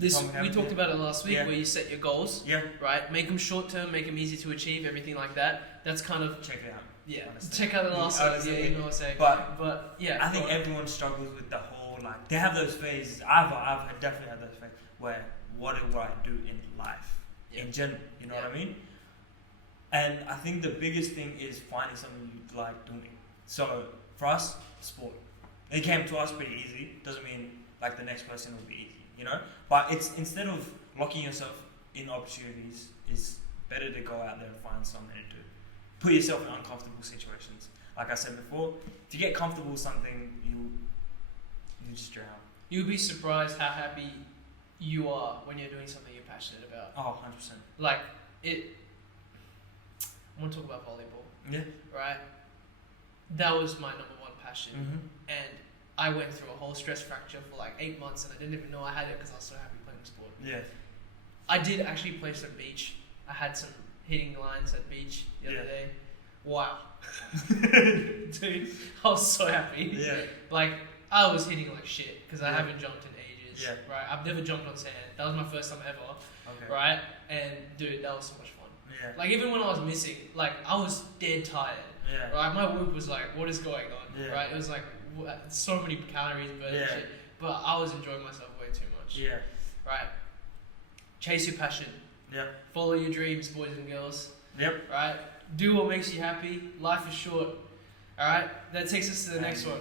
We talked about it last week, where you set your goals. Yeah. Right. Make them short term. Make them easy to achieve. Everything like that. That's kind of check it out. Yeah. Honestly. Check out the last one. Yeah, you know what I'm saying. But yeah. I think everyone struggles with the whole like they have those phases. I've definitely had those phases where what do I do in life in general? You know what I mean? And I think the biggest thing is finding something you like doing. So for us, sport. It came to us pretty easy. Doesn't mean like the next person will be easy, you know? But it's instead of locking yourself in opportunities, it's better to go out there and find something to do. Put yourself in uncomfortable situations. Like I said before, if you get comfortable with something, you just drown. You'll be surprised how happy you are when you're doing something you're passionate about. Oh, 100%. Like, I want to talk about volleyball. Yeah. Right? That was my number one passion. And I went through a whole stress fracture for like 8 months and I didn't even know I had it because I was so happy playing the sport. Yeah. I did actually play some beach. I had some hitting lines at beach the other day. Wow. Dude, I was so happy. Yeah. Like, I was hitting like shit because I haven't jumped in ages. Yeah. Right? I've never jumped on sand. That was my first time ever. Okay. Right? And dude, that was so much fun. Yeah. Like, even when I was missing, like, I was dead tired. Yeah. Right? My whoop was like, what is going on? Yeah. Right? It was like, so many calories burned and shit. But I was enjoying myself way too much. Yeah. Right? Chase your passion. Yeah. Follow your dreams, boys and girls. Yep. Right? Do what makes you happy. Life is short. Alright? That takes us to the next one.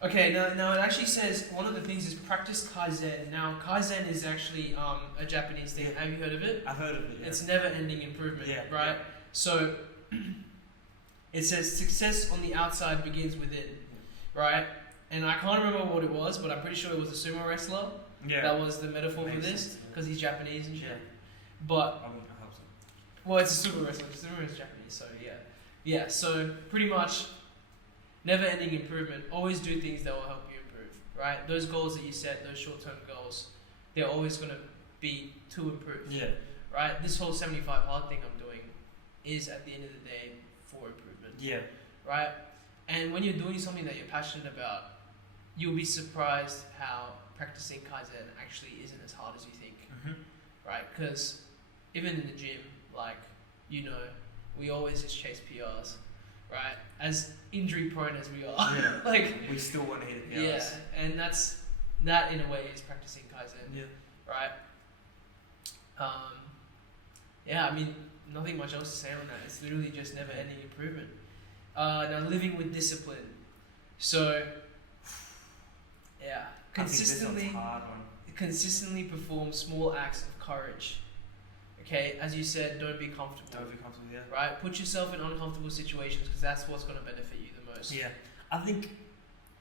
Okay, now it actually says one of the things is practice Kaizen. Now, Kaizen is actually a Japanese thing. Yeah. Have you heard of it? I've heard of it, yeah. It's never-ending improvement, right? Yeah. So, it says success on the outside begins within, right? And I can't remember what it was, but I'm pretty sure it was a sumo wrestler. Yeah. That was the metaphor for this, because he's Japanese and shit. Yeah. But, I hope so. well, it's a sumo wrestler. Sumo is Japanese, so yeah. Yeah, so pretty much never-ending improvement. Always do things that will help you improve, right? Those goals that you set, those short-term goals, they're always going to be to improve. Yeah. Right? This whole 75 hard thing I'm doing is, at the end of the day, for improvement. Yeah. Right? And when you're doing something that you're passionate about, you'll be surprised how practicing Kaizen actually isn't as hard as you think. Right? Because even in the gym, like, you know, we always just chase PRs. Right? As injury prone as we are. Yeah. Like, we still want to hit PRs. Yeah. And that in a way is practicing Kaizen. Yeah. Right? Yeah, I mean, nothing much else to say on that. It's literally just never-ending improvement. Now, living with discipline. So, yeah, consistently perform small acts of courage. Okay, as you said, don't be comfortable. Don't be comfortable, yeah. Right? Put yourself in uncomfortable situations because that's what's going to benefit you the most. Yeah, I think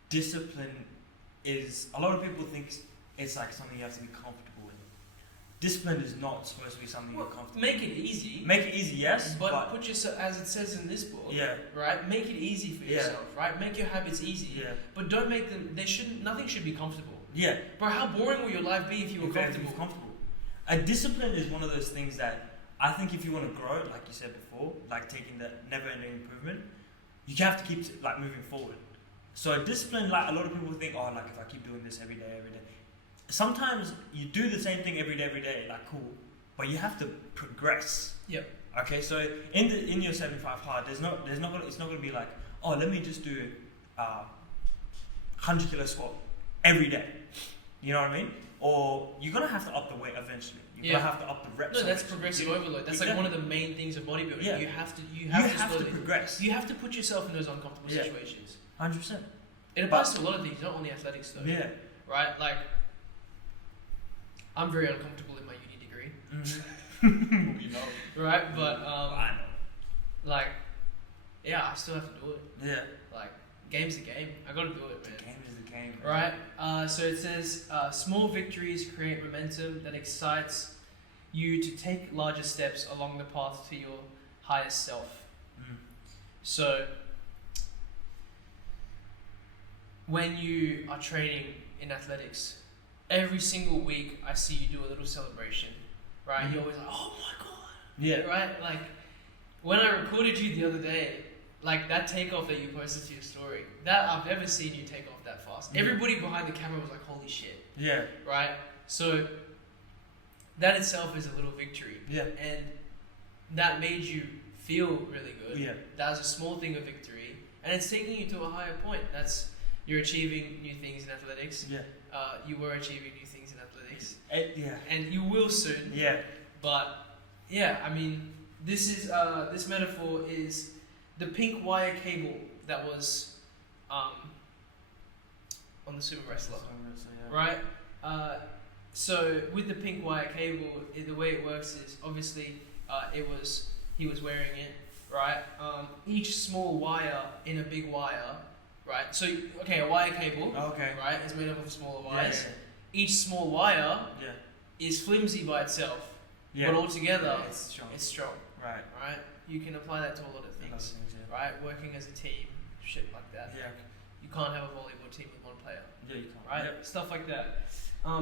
discipline is, a lot of people think it's like something you have to be comfortable with. discipline is not supposed to be something you're comfortable. Make it easy. Make it easy, yes. But put yourself, as it says in this book. Yeah. Right. Make it easy for yourself. Right. Make your habits easy. Yeah. But don't make them. Nothing should be comfortable. Yeah. Bro, how boring will your life be if you were comfortable? A discipline is one of those things that I think if you want to grow, like you said before, like taking that never-ending improvement, you have to keep like moving forward. So a discipline, like a lot of people think, oh, like if I keep doing this every day. Sometimes you do the same thing every day, like cool, but you have to progress. Yep. Okay, so in your 75 hard, it's not gonna be like, oh, let me just do 100 kilo squat every day. You know what I mean? Or you're gonna have to up the weight eventually. You're gonna have to up the reps. No, that's progressive overload. That's like one of the main things of bodybuilding. Yeah. You have to progress. You have to put yourself in those uncomfortable situations. 100%. It applies to a lot of things, not only athletics though. Yeah. Right? Like, I'm very uncomfortable in my uni degree. Mm-hmm. You know. Right? But, I know. like, yeah, I still have to do it. Yeah. Like, game's the game. I gotta do it, man. The game is the game. Right? So it says, small victories create momentum that excites you to take larger steps along the path to your highest self. Mm. So, when you are training in athletics, every single week I see you do a little celebration, right? Mm-hmm. You're always like, oh my god. Yeah. Right? Like, when I recorded you the other day, like that takeoff that you posted to your story, that I've never seen you take off that fast. Yeah. Everybody behind the camera was like, holy shit. Yeah. Right? So, that itself is a little victory. Yeah. And that made you feel really good. Yeah. That was a small thing of victory. And it's taking you to a higher point. You're achieving new things in athletics. Yeah. You were achieving new things in athletics. Yeah. And you will soon. Yeah. But yeah, I mean, this metaphor is the pink wire cable that was on the sumo wrestler, right? So with the pink wire cable, the way it works is obviously he was wearing it, right? Each small wire in a big wire. Right, so a wire cable, right, is made up of smaller wires. Yeah. Each small wire is flimsy by itself, but altogether it's strong. Right. Right, you can apply that to a lot of things. Right, working as a team, shit like that. Yeah. You can't have a volleyball team with one player. Yeah, you can't. Right, stuff like that.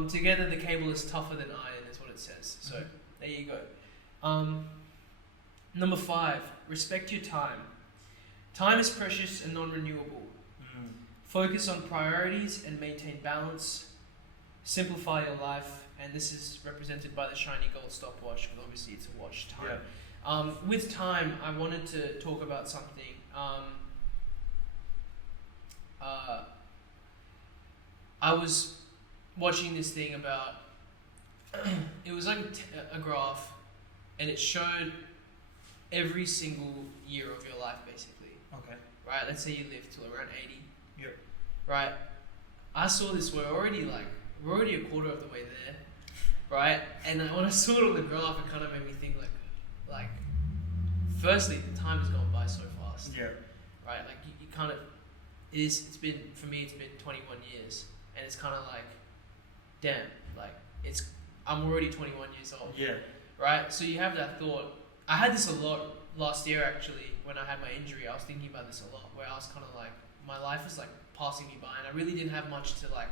Together the cable is tougher than iron, is what it says. So there you go. Number 5, respect your time. Time is precious and non-renewable. Focus on priorities and maintain balance. Simplify your life, and this is represented by the shiny gold stopwatch, but obviously it's a watch time. Yeah. With time, I wanted to talk about something. I was watching this thing about, it was like a graph, and it showed every single year of your life, basically. Okay. Right, let's say you live till around 80. Yep. Right, I saw this. We're already a quarter of the way there, right? And when I saw it on the graph, it kind of made me think like, firstly, the time has gone by so fast. Yeah. Right, like you kind of, it's been 21 years, and it's kind of like, damn, like I'm already 21 years old. Yeah. Right, so you have that thought. I had this a lot last year actually when I had my injury. I was thinking about this a lot, where I was kind of like, my life was like passing me by, and I really didn't have much to like.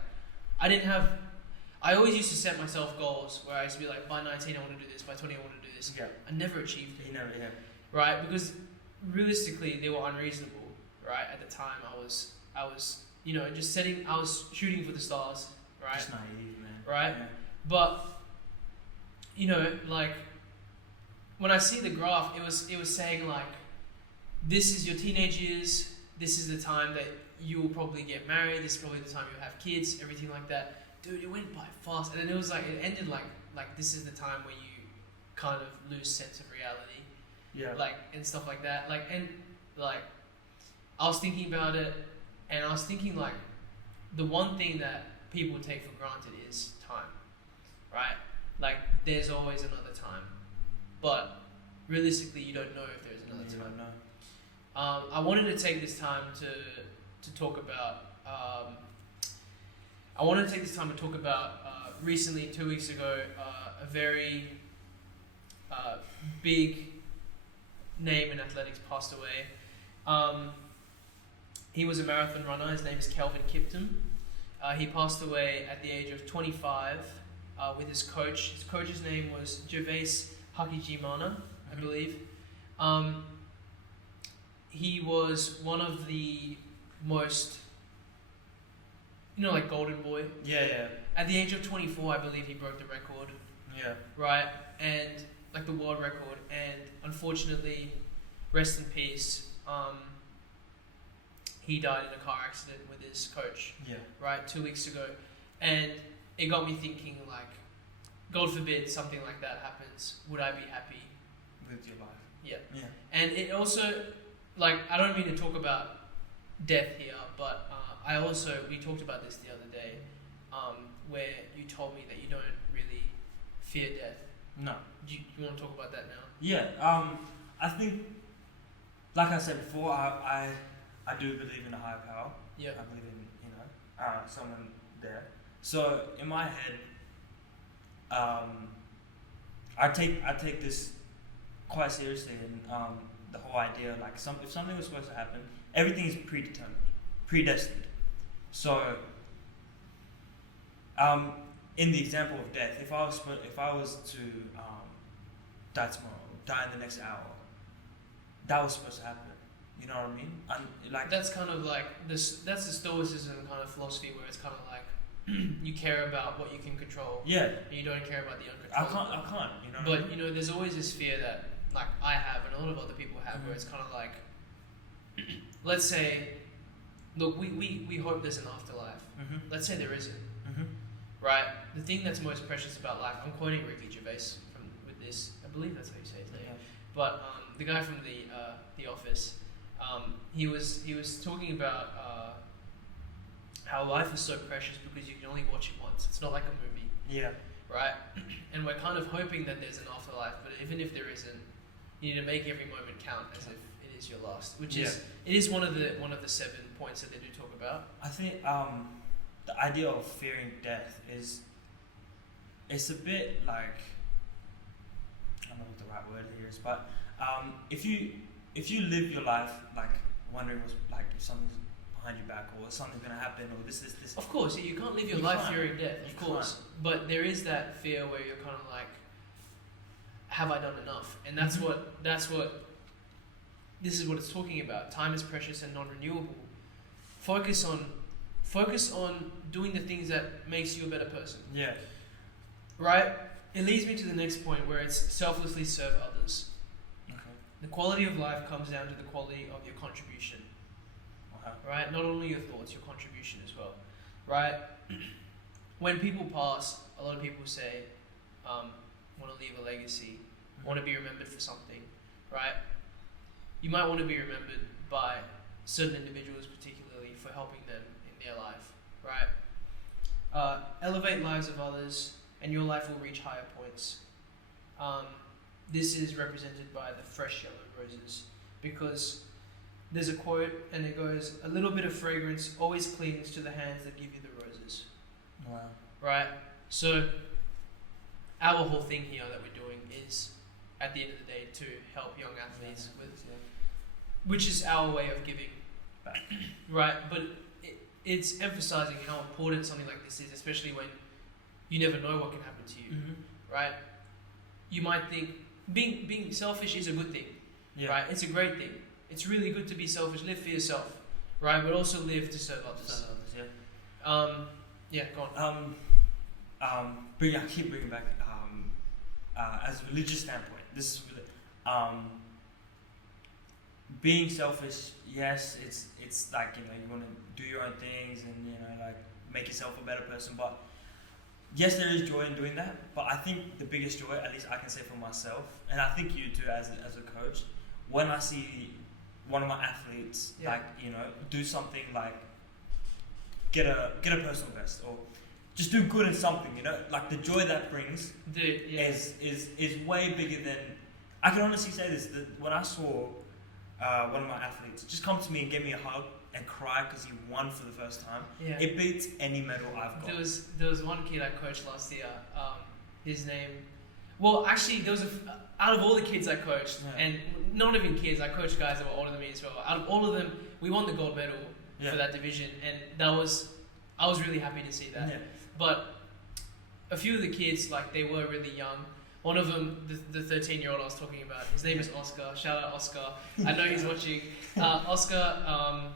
I always used to set myself goals where I used to be like, by 19 I want to do this, by 20 I want to do this. Yeah. I never achieved it. You never, yeah. Right, because realistically they were unreasonable. Right, at the time I was just I was shooting for the stars. Right. Just naive, man. Right, yeah. But like when I see the graph, it was saying like, this is your teenage years. This is the time that you will probably get married. This is probably the time you'll have kids. Everything like that. Dude, it went by fast, and then it ended like this is the time where you kind of lose sense of reality. Yeah. Like and stuff like that. I was thinking about it, and I was thinking like, the one thing that people take for granted is time, right? Like there's always another time, but realistically, you don't know if there's another time. Don't know. I wanted to take this time to talk about. recently, 2 weeks ago, a very big name in athletics passed away. He was a marathon runner. His name is Kelvin Kiptum. He passed away at the age of 25 with his coach. His coach's name was Gervais Hakijimana, I believe. He was one of the most, like Golden Boy. Yeah. At the age of 24, I believe he broke the record. Yeah. Right? And, like, the world record. And, unfortunately, rest in peace, he died in a car accident with his coach. Yeah. Right? 2 weeks ago. And it got me thinking, like, God forbid something like that happens. Would I be happy? With your life. Yeah. Yeah. And it also, like, I don't mean to talk about death here, but we talked about this the other day, where you told me that you don't really fear death. No. Do you want to talk about that now? Yeah. I think, like I said before, I do believe in a higher power. Yeah. I believe in, someone there. So in my head, I take this quite seriously, and the whole idea, like, if something was supposed to happen, everything is predetermined, predestined. So, in the example of death, if I was to die tomorrow, die in the next hour, that was supposed to happen. You know what I mean? And, like, that's kind of like this. That's the Stoicism kind of philosophy, where it's kind of like you care about what you can control. Yeah. And you don't care about the uncontrollable. I can't. You know. But you know, there's always this fear that, like, I have and a lot of other people have, where it's kind of like, let's say, look, we hope there's an afterlife. Let's say there isn't. Right? The thing that's most precious about life, I'm quoting Ricky Gervais with this, I believe that's how you say his name. Yeah. But the guy from the Office, he was talking about how life is so precious because you can only watch it once. It's not like a movie. Yeah. Right? And we're kind of hoping that there's an afterlife, but even if there isn't, you need to make every moment count as if it is your last, which is one of the 7 points that they do talk about. I think the idea of fearing death it's a bit like, I don't know what the right word here is, but if you live your life like wondering what's, like, if something's behind your back, or something's gonna happen, or this. Of course, you can't live your life fearing death. Of course, but there is that fear where you're kind of like, have I done enough? And that's what this is what it's talking about. Time is precious and non-renewable. Focus on doing the things that makes you a better person. Yeah. Right? It leads me to the next point, where it's selflessly serve others. Okay. The quality of life comes down to the quality of your contribution. Right? Not only your thoughts, your contribution as well. Right? When people pass, a lot of people say, want to leave a legacy, want to be remembered for something. Right? You might want to be remembered by certain individuals, particularly for helping them in their life. Right? Elevate lives of others, and your life will reach higher points. This is represented by the fresh yellow roses, because there's a quote, and it goes, "A little bit of fragrance always clings to the hands that give you the roses." Wow. Right? So, our whole thing here that we're doing is, at the end of the day, to help young athletes which is our way of giving back. Right? But it's emphasizing how important something like this is, especially when you never know what can happen to you. Right? You might think being selfish is a good thing. Right? It's a great thing. It's really good to be selfish. Live for yourself, right? But also live to serve others. Go on. I keep bringing back as a religious standpoint. This is being selfish. Yes, it's like, you want to do your own things and like make yourself a better person. But yes, there is joy in doing that. But I think the biggest joy, at least I can say for myself, and I think you too as a coach, when I see one of my athletes do something like get a personal best, or just do good in something, like the joy that brings is way bigger than, I can honestly say this, that when I saw one of my athletes just come to me and give me a hug and cry because he won for the first time, Yeah. it beats any medal I've got. There was one kid I coached last year. His name, well, actually, there was out of all the kids I coached, and not even kids, I coached guys that were older than me as well. Out of all of them, we won the gold medal for that division, and I was really happy to see that. Yeah. But a few of the kids, like, they were really young. One of them, the 13-year-old I was talking about, his name is Oscar. Shout out Oscar. I know he's watching. Oscar,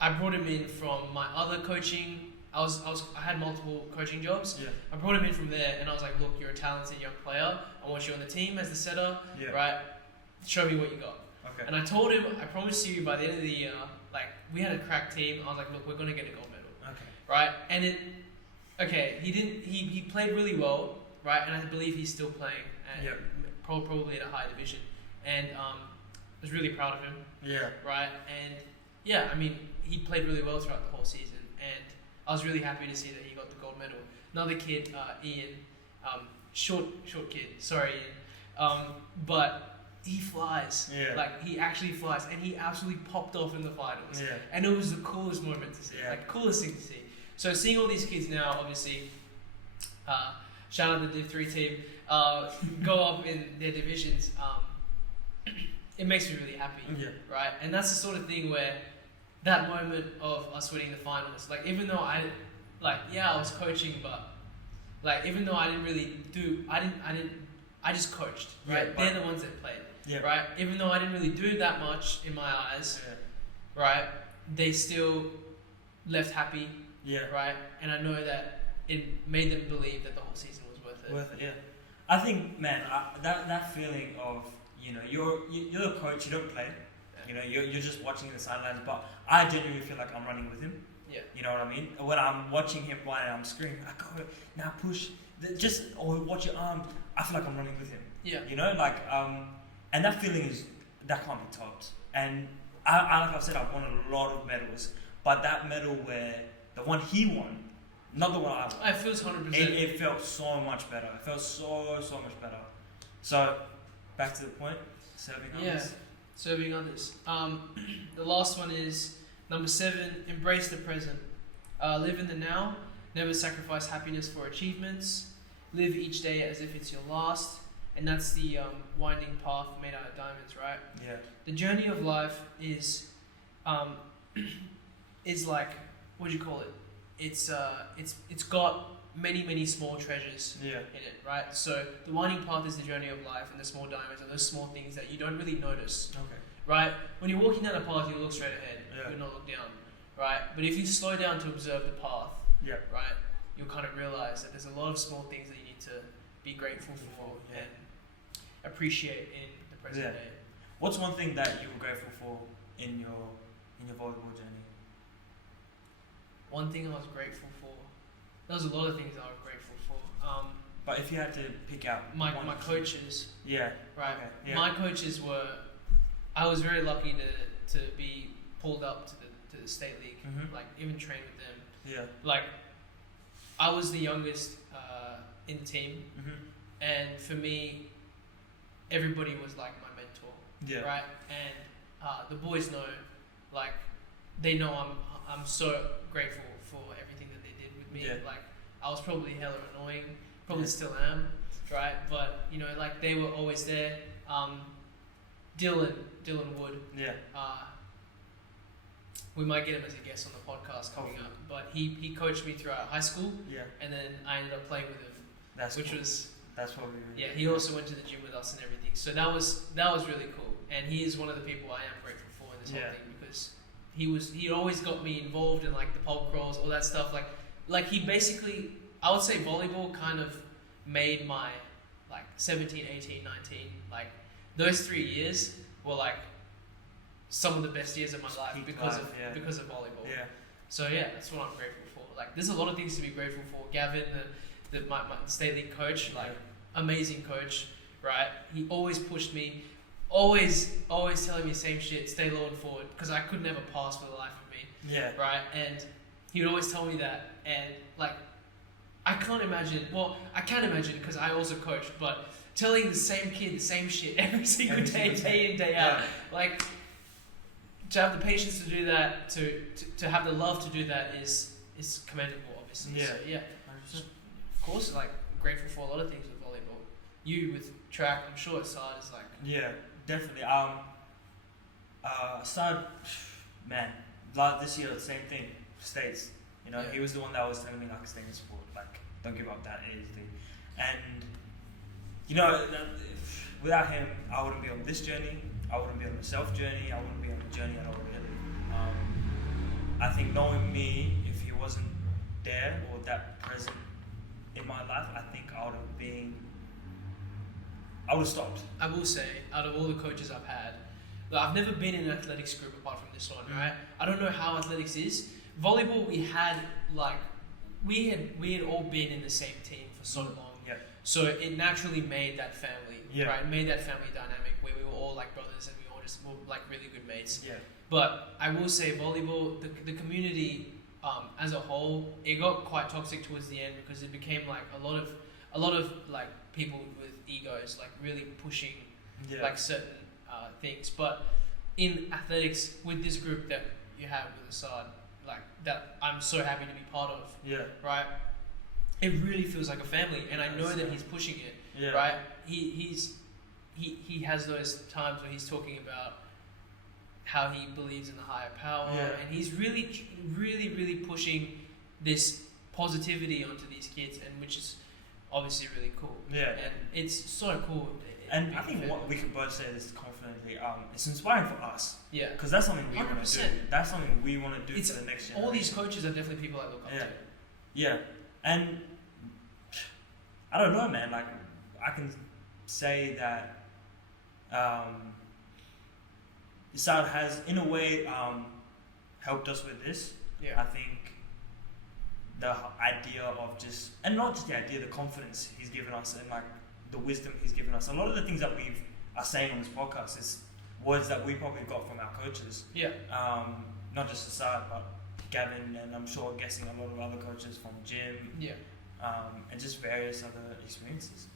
I brought him in from my other coaching. I had multiple coaching jobs. Yeah. I brought him in from there, and I was like, look, you're a talented young player. I want you on the team as the setter, right? Show me what you got. Okay. And I told him, I promise you, by the end of the year, like, we had a crack team. I was like, look, we're gonna get a gold medal. Okay. Right? And he played really well, right? And I believe he's still playing, and probably at a high division. And I was really proud of him. Yeah. Right? And yeah, I mean, he played really well throughout the whole season, and I was really happy to see that he got the gold medal. Another kid, Ian, short kid, sorry Ian, but he flies. Yeah. Like, he actually flies, and he absolutely popped off in the finals. Yeah. And it was the coolest moment to see, like, coolest thing to see. So seeing all these kids now, obviously, shout out to the Div 3 team, go up in their divisions, it makes me really happy, right? And that's the sort of thing where that moment of us winning the finals, like, even though I was coaching, but, like, even though I didn't really do, I just coached, right? Yeah, they're the ones that played, right? Even though I didn't really do that much in my eyes, right? They still left happy, right? And I know that it made them believe that the whole season was worth it. I think, man, that feeling of, you know, you're a coach, you don't play. You know, you're just watching the sidelines, but I genuinely feel like I'm running with him. Yeah. You know what I mean? When I'm watching him play, I'm screaming, I go, now push, or watch your arm. I feel like I'm running with him. Yeah. You know, like, and that feeling that can't be topped. And like I said, I've won a lot of medals, but that medal the one he won, not the one I won. It feels 100%. It felt so much better. It felt so much better. So, back to the point, serving others. Yeah. Serving others. The last one is number 7, embrace the present. Live in the now, never sacrifice happiness for achievements, live each day as if it's your last, and that's the winding path made out of diamonds, right? Yeah. The journey of life is like, what do you call it? It's got many small treasures in it, right? So the winding path is the journey of life, and the small diamonds are those small things that you don't really notice. Okay. Right? When you're walking down a path, you look straight ahead. You not look down. Right? But if you slow down to observe the path, right, you'll kind of realize that there's a lot of small things that you need to be grateful for and appreciate in the present day. What's one thing that you were grateful for in your volleyball journey? One thing I was grateful for. There was a lot of things I was grateful for. But if you had to pick out my coaches. Yeah. Right. Okay. Yeah. My coaches were. I was very lucky to be pulled up to the state league. Mm-hmm. Like, even train with them. Yeah. Like, I was the youngest in the team, and for me, everybody was like my mentor. Yeah. Right. And the boys know, like, they know I'm so grateful for everything that they did with me. Yeah. Like, I was probably hella annoying, probably still am, right? But, you know, like, they were always there. Dylan Wood. Yeah. We might get him as a guest on the podcast coming up, but he coached me throughout high school. Yeah. And then I ended up playing with him. That's probably really cool. He also went to the gym with us and everything. So that was really cool. And he is one of the people I am grateful for in this whole thing, because he always got me involved in, like, the pulp crawls, all that stuff. Like he basically, I would say volleyball kind of made my, like, 17, 18, 19, like, those 3 years were, like, some of the best years of my life because of volleyball. Yeah. So that's what I'm grateful for. Like, there's a lot of things to be grateful for. Gavin, my state league coach, like, amazing coach, right? He always pushed me, always telling me the same shit, stay low and forward, because I could never pass for the life of me. Yeah. Right? And he would always tell me that, and, like, I can't imagine. Well, I can imagine because I also coached, but telling the same kid the same shit every single day, day in, day out, like, to have the patience to do that, to have the love to do that is commendable, obviously. Yeah. So, yeah. 100%. Of course, like grateful for a lot of things with volleyball. You with track, I'm sure it's hard. It's like. Yeah, definitely. Started, man, like this year, the same thing. States, you know, he was the one that was telling me like stay in sport, like don't give up that easily. And you know, without him, I wouldn't be on this journey. I wouldn't be on the self journey. I wouldn't be on the journey at all, really. I think knowing me, if he wasn't there or that present in my life, I think I would have stopped. I will say, out of all the coaches I've had, like, I've never been in an athletics group apart from this one, right? I don't know how athletics is. Volleyball, we had all been in the same team for so long. Yeah. So it naturally made that family, right? It made that family dynamic where we were all like brothers and we all just were like really good mates. Yeah. But I will say volleyball, the community as a whole, it got quite toxic towards the end because it became like a lot of like people with egos, like really pushing like certain things. But in athletics, with this group that you have with Assad, like that I'm so happy to be part of. Yeah. Right? It really feels like a family, and I know that he's pushing it. Yeah. Right? He has those times where he's talking about how he believes in the higher power, and he's really, really, really pushing this positivity onto these kids, and which is obviously really cool. Yeah. And it's so cool. And I think what we can both say this confidently, it's inspiring for us. Yeah. Because that's something we want to do. That's something we want to do for the next generation. All these coaches are definitely people I look up to. Yeah. And I don't know, man. Like, I can say that Assad has, in a way, helped us with this. Yeah. I think the idea of just, and not just the idea, the confidence he's given us and like the wisdom he's given us. A lot of the things that we are saying on this podcast is words that we probably got from our coaches. Yeah. Not just Assad, but Gavin, and I'm sure guessing a lot of other coaches from gym. Yeah. And just various other experiences.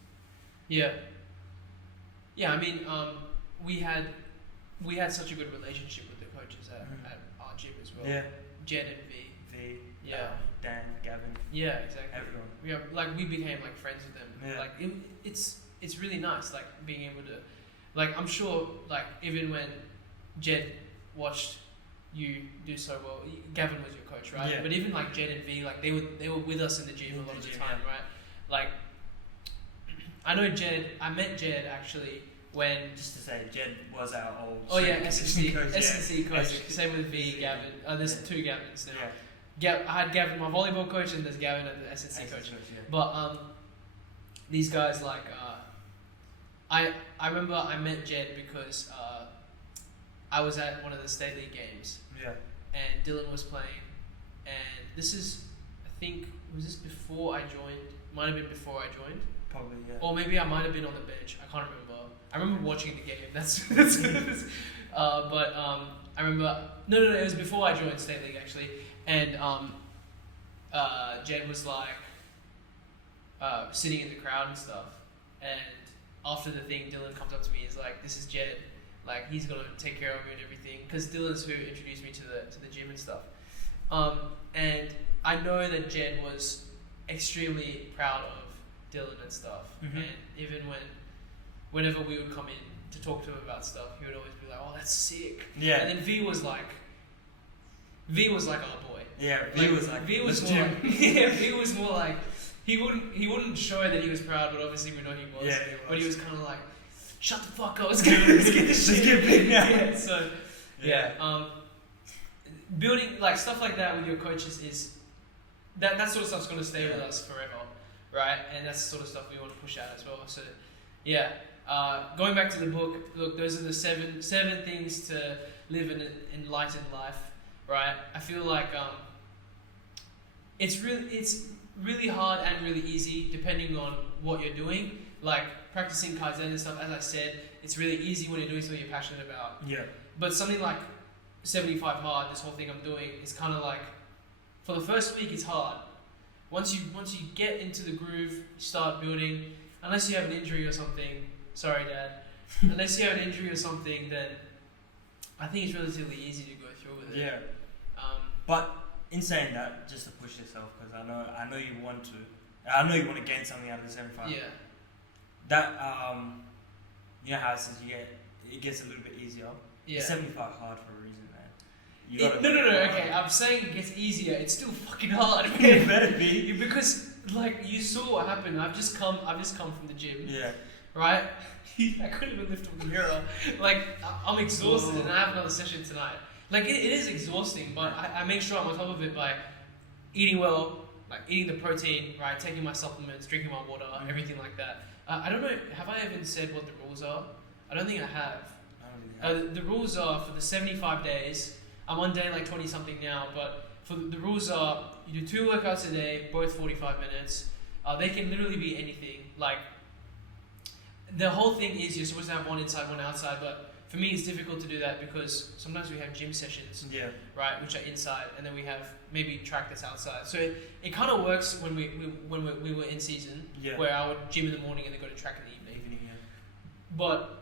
Yeah. Yeah, I mean, we had such a good relationship with the coaches at our gym as well. Yeah. Jed and V. Yeah. Dan, Gavin. Yeah, exactly. Everyone. Yeah, like we became like friends with them. Yeah. Like it's really nice, like being able to, like I'm sure, like even when Jed watched you do so well, Gavin was your coach, right? Yeah. But even like Jed and V, like they were with us in the gym a lot of the time, right? Like I know Jed. I met Jed actually when. Just to say, Jed was our old. Oh yeah, S&C coach. S&C coach. Same with V, Gavin. There's two Gavins now. Yeah. I had Gavin, my volleyball coach, and there's Gavin, the S&C coach. Yeah. But these guys like I remember I met Jed because I was at one of the state league games. Yeah. And Dylan was playing, and this is, I think, was this before I joined? Might have been before I joined. Probably, yeah. Or maybe I might have been on the bench. I can't remember. I remember watching the game. That's but I remember no, it was before I joined state league actually, and Jed was like sitting in the crowd and stuff, and after the thing, Dylan comes up to me. He's like, "This is Jed. Like he's gonna take care of me and everything." Because Dylan's who introduced me to the gym and stuff. And I know that Jed was extremely proud of Dylan and stuff. Mm-hmm. And even whenever we would come in to talk to him about stuff, he would always be like, "Oh, that's sick." Yeah. And then V was like our boy. Yeah. V was more like, yeah. V was more like he wouldn't show that he was proud, but obviously we know he was. Yeah. But he was kind of like, "Shut the fuck up, let's get this shit." Get big now. Yeah. So yeah. Building like stuff like that with your coaches is that sort of stuff's gonna stay with us forever, right? And that's the sort of stuff we want to push out as well. So yeah. Going back to the book, look, those are the seven things to live an enlightened life, right? I feel like it's really hard and really easy depending on what you're doing. Like practicing Kaizen and stuff, as I said, it's really easy when you're doing something you're passionate about. Yeah. But something like 75 hard, this whole thing I'm doing, is kind of like, for the first week it's hard. Once you get into the groove, you start building, unless you have an injury or something. Sorry, Dad. Unless you have an injury or something, then I think it's relatively easy to go through with it. Yeah. But in saying that, just to push yourself, because I know you want to. I know you want to gain something out of the 75. Yeah. That you know how it says it gets a little bit easier. Yeah. It's 75 hard for a reason, man. No. Okay, I'm saying it gets easier. It's still fucking hard. It better be. Because like you saw what happened. I've just come from the gym. Yeah. Right. I couldn't even lift up the mirror. Like I'm exhausted, and I have another session tonight. Like it is exhausting, but I make sure I'm on top of it by eating well, like eating the protein, right, taking my supplements, drinking my water, everything like that. I don't know. Have I even said what the rules are? I don't think I have. The rules are for the 75 days. I'm on day like 20 something now, but for the rules are you do 2 workouts a day, both 45 minutes. They can literally be anything. Like the whole thing is you're supposed to have one inside, one outside, but for me it's difficult to do that because sometimes we have gym sessions, right, which are inside, and then we have maybe track that's outside. So it kind of works when we were in season, where I would gym in the morning and then go to track in the evening. But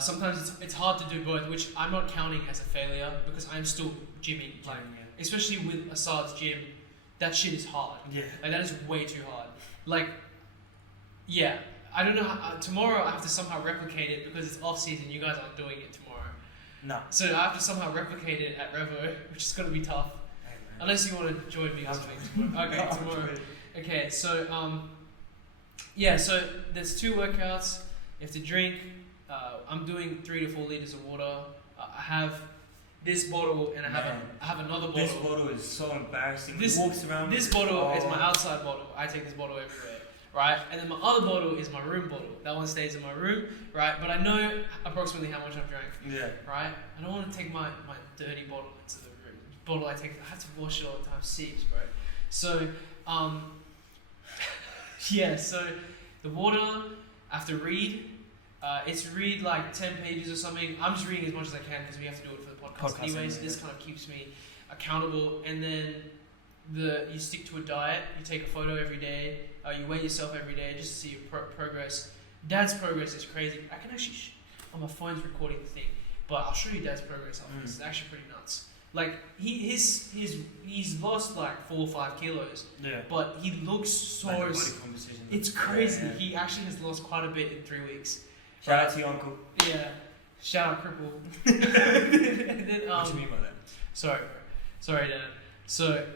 sometimes it's hard to do both, which I'm not counting as a failure because I'm still gymming. Like, especially with Assad's gym, that shit is hard. Yeah. Like that is way too hard. Like, yeah. I don't know how, tomorrow I have to somehow replicate it because it's off season. You guys aren't doing it tomorrow. No. So I have to somehow replicate it at Revo, which is going to be tough. Hey, unless you want to join me or something tomorrow. Okay, tomorrow. Okay, so so there's 2 workouts. You have to drink. I'm doing 3 to 4 liters of water. I have this bottle and I have another bottle. This bottle is so embarrassing. It walks around. This bottle is my outside bottle. I take this bottle everywhere. Right, and then my other bottle is my room bottle. That one stays in my room, right? But I know approximately how much I've drank. Yeah. Right? I don't want to take my dirty bottle into the room. Bottle I have to wash it all the time. Seeps, bro. So, so the water, I have to read. It's read like 10 pages or something. I'm just reading as much as I can because we have to do it for the podcast anyway. So this kind of keeps me accountable. And then you stick to a diet. You take a photo every day. You weigh yourself every day just to see your progress. Dad's progress is crazy. I can actually, on my phone's recording the thing, but I'll show you Dad's progress after this. It's actually pretty nuts. Like he's lost like 4 or 5 kilos. Yeah. But he looks so. Like it's crazy. Yeah. He actually has lost quite a bit in 3 weeks. Shout out to your uncle. Yeah. Shout out cripple. And then, what do you mean by that? Sorry, Dad. So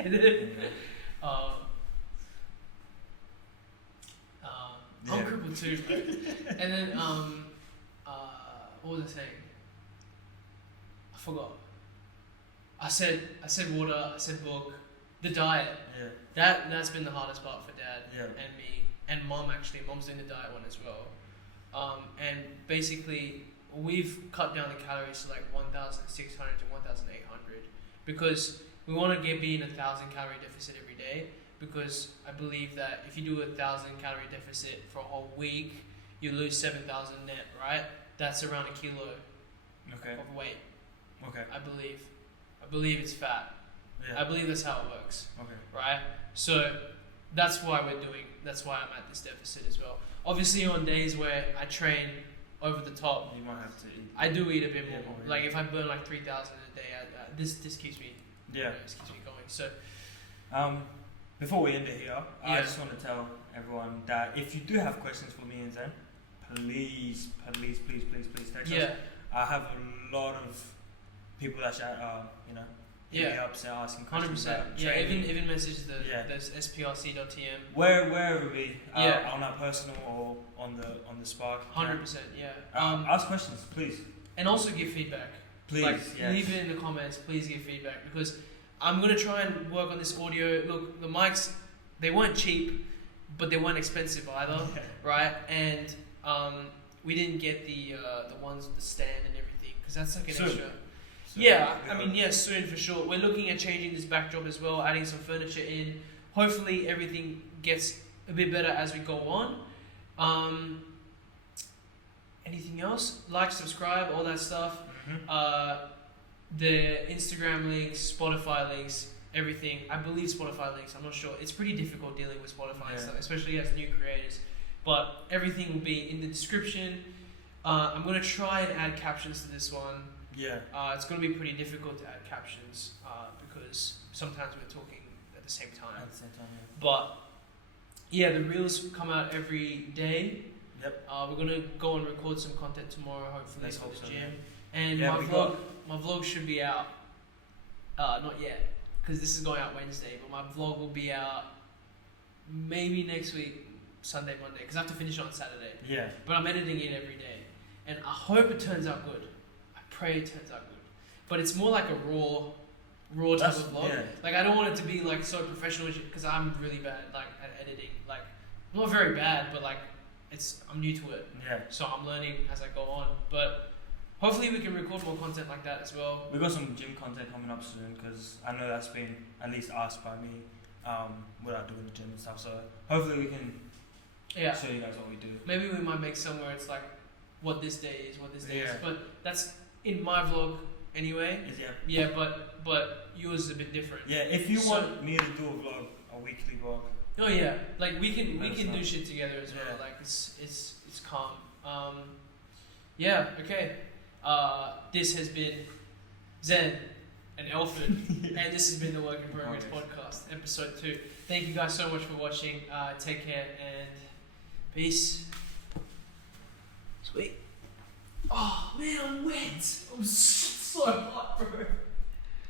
and then, I'm crippled too, bro. And then, what was I saying? I forgot. I said water. I said book. The diet. Yeah. That's been the hardest part for Dad and me and Mom actually. Mom's doing the diet one as well. And basically we've cut down the calories to like 1,600 to 1,800 because we want to be in 1,000 calorie deficit every day because I believe that if you do 1,000 calorie deficit for a whole week, you lose 7,000 net, right? That's around a kilo of weight. Okay. I believe it's fat. Yeah. I believe that's how it works. Okay. Right? So that's why I'm at this deficit as well. Obviously on days where I train over the top, you might have to eat. I do eat a bit more. Like if I burn like 3,000 a day, this keeps me. Yeah. This keeps me going. So, before we end it here, I just want to tell everyone that if you do have questions for me and Zen, please text us. I have a lot of people that hit me up, asking questions. 100%. Yeah, even message the sprc.tm. Wherever we on our personal or on the Spark. 100%. Yeah. Ask questions, please. And also give feedback. Please, leave it in the comments. Please give feedback because I'm gonna try and work on this audio. Look, the mics, they weren't cheap, but they weren't expensive either, right? And we didn't get the ones with the stand and everything because that's like an extra. Soon for sure. We're looking at changing this backdrop as well, adding some furniture in. Hopefully everything gets a bit better as we go on. Anything else? Like, subscribe, all that stuff. The Instagram links, Spotify links, everything. I believe Spotify links. I'm not sure. It's pretty difficult dealing with Spotify and stuff, especially as new creators. But everything will be in the description. I'm gonna try and add captions to this one. Yeah. It's gonna be pretty difficult to add captions because sometimes we're talking at the same time. At the same time, yeah. But yeah, the reels come out every day. Yep. We're gonna go and record some content tomorrow, hopefully Let's for hope the so, gym. yeah. And Yeah, my vlog should be out. Not yet, because this is going out Wednesday. But my vlog will be out maybe next week, Sunday, Monday, because I have to finish it on Saturday. Yeah. But I'm editing it every day, and I hope it turns out good. I pray it turns out good. But it's more like a raw type of vlog. Yeah. Like I don't want it to be like so professional, because I'm really bad like at editing. Like I'm not very bad, but like I'm new to it. Yeah. So I'm learning as I go on. But hopefully we can record more content like that as well. We got some gym content coming up soon because I know that's been at least asked by me what I do in the gym and stuff. So hopefully we can show you guys what we do. Maybe we might make some where it's like what this day is, Yeah. But that's in my vlog anyway. Yeah, but yours is a bit different. Yeah, if you want me to do a vlog, a weekly vlog. Oh yeah, like we can do shit together as well. Yeah. Like it's calm. Yeah, okay. This has been Zen and Elphan, and this has been the Work in Progress podcast, episode 2. Thank you guys so much for watching. Take care and peace. Sweet. Oh man, I'm wet. I'm so hot.